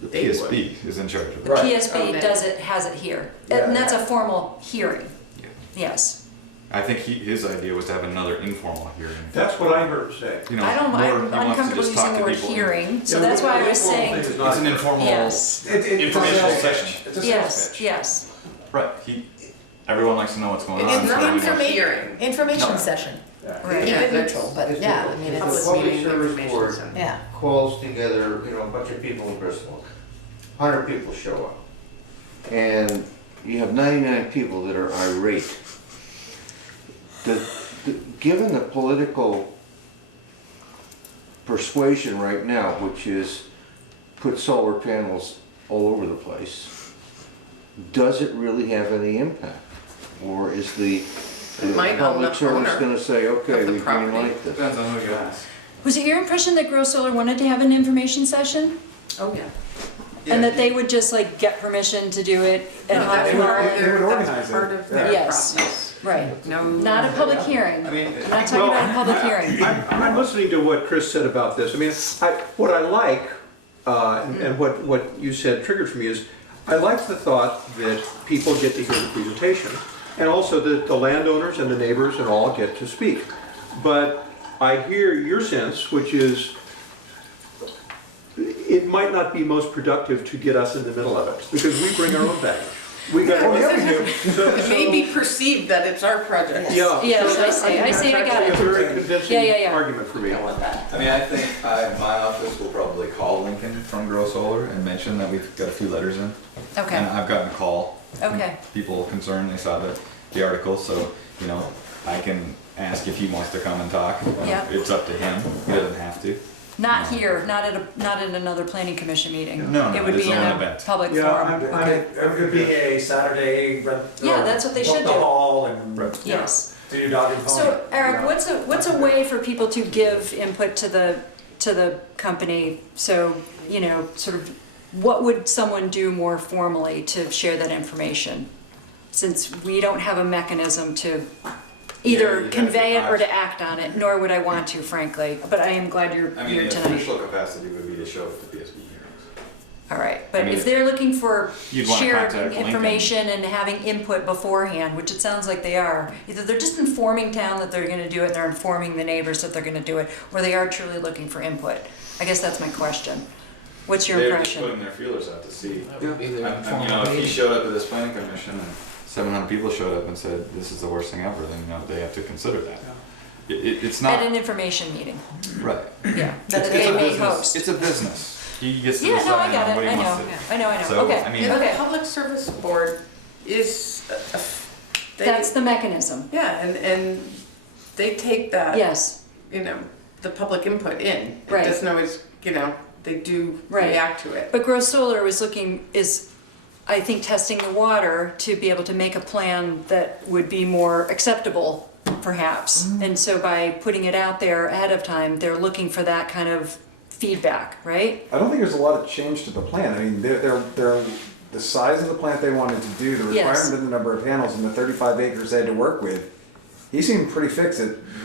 the PSB is in charge of The it. PSB Okay. does it, has it here. Yeah. And that's a formal hearing. Yeah. Yes. I think his idea was to have another informal hearing. That's what I heard say. You know, I'm more, he wants to uncomfortable just using talk the to word people. hearing, so Yeah, that's why I was informal saying, thing is not- It's an informal yes, informational session. It's a sales yes, pitch. yes. Right. Everyone likes to know what's going on. It's so not everyone knows. information, information No. session. Right. Keep Yeah, it that's- neutral, but If yeah, the- I mean, if it's, the public meeting service information board center. yeah. calls together, you know, a bunch of people in Bristol, 100 people show up, and you have 99 people that are irate. Given the political persuasion right now, which is put solar panels all over the place, does it really have any impact? Or is the might on public the service owner gonna say, okay, of the we green property. light this? Depends on who you ask. Was it your impression that Grow Solar wanted to have an information session? Oh, yeah. And that they would just like get permission to do it at No, that's hot part hour? of They would their, organize that's it. part of their Yes. process. Right. No. Not a public hearing. I mean, I'm not talking about a public hearing. I'm listening to what Chris said about this. I mean, what I like, and what you said triggered for me is, I like the thought that people get to hear the presentation, and also that the landowners and the neighbors and all get to speak. But I hear your sense, which is, it might not be most productive to get us in the middle of it, because we bring our own baggage. We got, Oh, yeah, we do. It may be perceived that it's our project. yeah. Yes, so I see, I got That's actually a it. very Yeah, convincing yeah. argument for me. I mean, I think my office will probably call Lincoln from Grow Solar and mention that we've got a few letters in. And Okay, I've gotten a call. from Okay. People concerned, they saw the article, so, you know, I can ask if he wants to come and talk. Yeah. It's up to him, he doesn't have to. not here, not at another planning commission meeting. No, It would it's be in an a event. public Yeah, forum. Okay. it could be a Saturday, rent. Yeah, that's what they should book the do. hall and Right. Yes. do your dog and pony. So Eric, Yeah. what's a way for people to give input to the company? So, you know, sort of, what would someone do more formally to share that information? Since we don't have a mechanism to Yeah, either you'd have convey to it or to ask. act on it, nor would I want to, frankly. But I am glad you're I mean, here the tonight. official capacity would be to show at the PSB hearings. All right, but I mean, if they're looking for you'd wanna shared contact Lincoln. information and having input beforehand, which it sounds like they are, either they're just informing town that they're gonna do it, and they're informing the neighbors that they're gonna do it, or they are truly looking for input. I guess that's my question. What's your They're just impression? putting their feelers out to see. That would be their You know, formal if he meeting. showed up at this planning commission and 700 people showed up and said, this is the worst thing ever, then, you know, they have to consider that. It's not, At an information meeting, right. yeah, It's that a they may business. host. It's a business. He gets to Yeah, no, I decide got on what it, he I wants know, to. I know, So, okay, I mean- And okay. the public service board is, they, That's the mechanism, yeah, and they take that, yes, you know, the public input in. Right. It doesn't always, you know, they do Right. react to it. but Grow Solar is, I think, testing the water to be able to make a plan that would be more acceptable, perhaps. And so by putting it out there ahead of time, they're looking for that kind of feedback, right? I don't think there's a lot of change to the plan. I mean, they're the size of the plant they wanted to do, the Yes. requirement of the number of panels, and the 35 acres they had to work with. He seemed pretty fixed.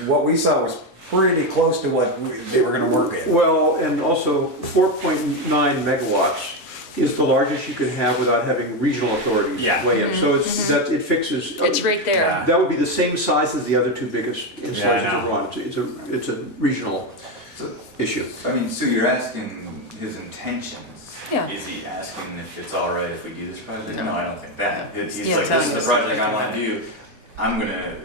What we saw was pretty close to what they were going to work with. Well, and also 4.9 megawatts is the largest you can have without having regional authorities Yeah. weigh in. So it fixes. It's right there. Yeah. That would be the same size as the other two biggest installations I of know. Ron. It's a regional So, issue. I mean, Sue, you're asking his intentions. Yeah. Is he asking if it's all right if we do this project? No, I don't think that. He's Yeah, like, telling this is us the project I something want to do. I'm gonna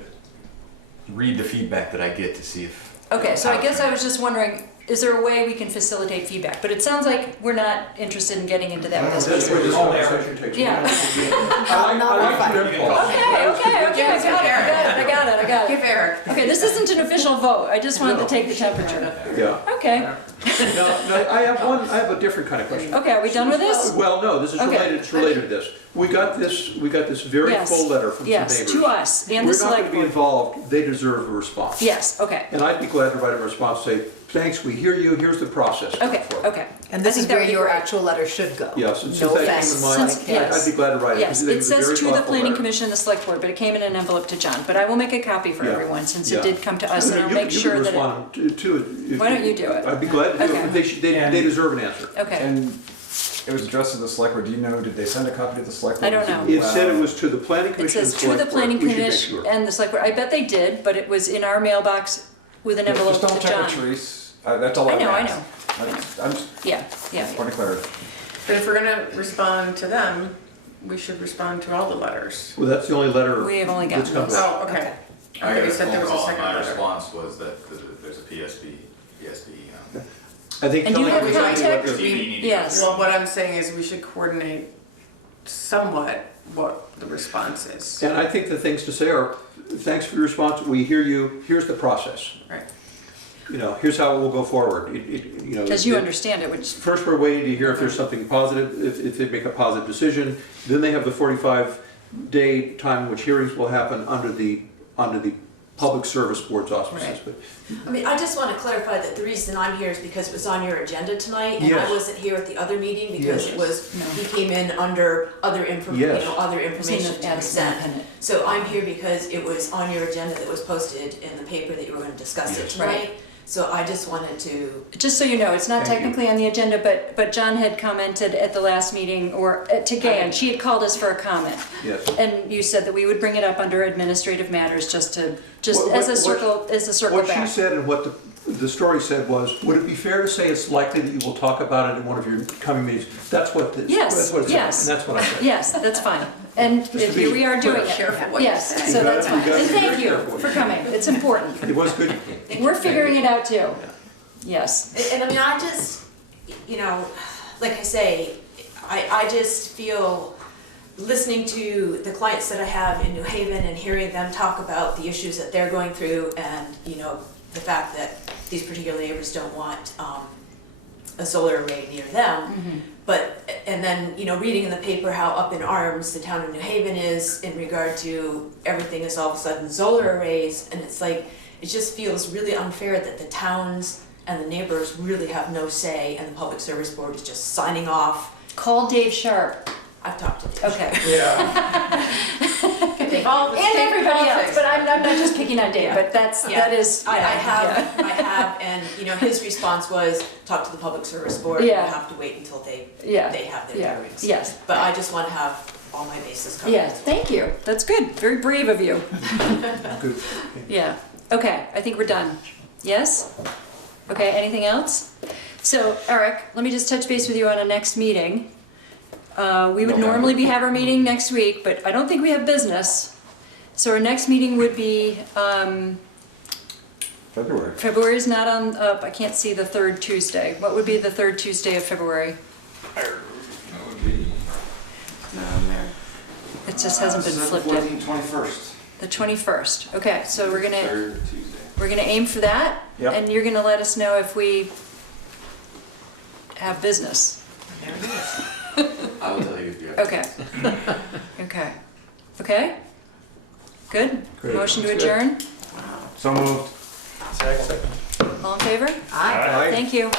read the feedback that I get to see if. Okay, so I how guess it's I was just wondering, is there a way we can facilitate feedback? But it sounds like we're not interested in getting into that with this That's where person. this conversation takes place. Yeah. I like your impulse. I got it. Give Eric. Okay, this isn't an official vote, I just wanted to take the temperature. Yeah. Okay, No, I have a different kind of question. okay, are we done with this? Well, no, this is Okay. it's related to this. We got this very Yes. full letter from some neighbors. Yes, to us and the We're not select gonna be board. involved, they deserve a response. Yes, okay, And I'd be glad to write a response, say, thanks, we hear you, here's the process. okay, okay. And this I is think that where would be your great. actual letter should go. Yes, and since No that came offense. in mind, Since- yes. I'd be glad to write it. Yes, because it was a says very to the thoughtful planning letter. commission and the select board, but it came in an envelope to John. But I will make a copy for Yeah. everyone, since Yeah. it did come to us, and I'll make You sure can that it, respond to it. Why don't you do it? I'd be glad to do Okay. it, but they deserve an answer. okay. And it was addressed to the select board. Do you know, did they send a copy to the select board? I don't know. It said it was to the planning It commission and says to the select board. planning We should make commission sure. and the select board. I bet they did, but it was in our mailbox with an Yeah, envelope just double to check with John. Therese. That's all I I'm know, I asking. I'm just Yeah, yeah. point of clarity. But if we're gonna respond to them, we should respond to all the letters. Well, that's the only letter. We have only that's gotten come this. to us. Oh, okay. I Okay, got you a said there phone was a call, second my letter. response was that there's a PSB. I think And do you telling have them exactly what contact? they're- TV need to Yes. go Well, through. what I'm saying is we should coordinate somewhat what the response is. And I think the things to say are, thanks for your response, we hear you, here's the process. Right. You know, here's how it will go forward. As you understand it, which, First, we're waiting to hear if there's something positive, if they make a positive decision. Then they have the 45-day time in which hearings will happen under the Public Service Board's auspices. Right. But I mean, I just want to clarify that the reason I'm here is because it was on your agenda tonight, and Yes. I wasn't here at the other meeting because Yes. it was, No. he came in under other Yes. other it was in information the to Addison present. Independent. So I'm here because it was on your agenda that was posted in the paper that you were going to discuss it Yes. tonight. Right. So I just wanted to, just so you know, it's not Thank you. technically on the agenda, but John had commented at the last meeting, or to Gayan, she had called us for a comment. Yes. And you said that we would bring it up under administrative matters, just What- as a what- circle What she back. said and what the story said was, would it be fair to say it's likely that you will talk about it in one of your coming meetings? That's what it Yes, said, yes. and that's what I said. Yes, that's fine. And Just to here be we are doing clear. it. what you Yes, say. so You that's gotta- fine. you gotta And be thank very you careful. for coming, it's important. It was good. We're figuring it out too. Yes. and I mean, I just, like I say, I just feel, listening to the clients that I have in New Haven and hearing them talk about the issues that they're going through and, the fact that these particular neighbors don't want a solar array near them. But, and then, reading in the paper how up in arms the town of New Haven is in regard to everything is all of a sudden solar arrays, and it's like, it just feels really unfair that the towns and the neighbors really have no say, and the Public Service Board is just signing off. Call Dave Sharp. I've talked to Dave. Okay. Get involved with And state everybody else, politics. but I'm not just picking on Dave, but that is. I yeah, have, and, his response was, talk to the Public Service Board, you Yeah. have to wait until they Yeah. have their Yeah. hearings. Yes. But I just want to have all my bases covered. Yes, thank you. That's good. Very brave of you. Good. Yeah. Okay, I think we're done. Yes? Okay, anything else? So, Eric, let me just touch base with you on a next meeting. We would normally have our meeting next week, but I don't think we have business. So our next meeting would be, February. February's not up, I can't see the third Tuesday. What would be the third Tuesday of February? That would be. It just hasn't been flipped in. 21st. The 21st. Okay, so we're gonna Third Tuesday. aim for that. Yep. And you're gonna let us know if we have business. I will tell you if you have. Okay. Okay. Okay? Good? Great. Motion to adjourn? So moved. Second. All in favor? Aye. Thank you.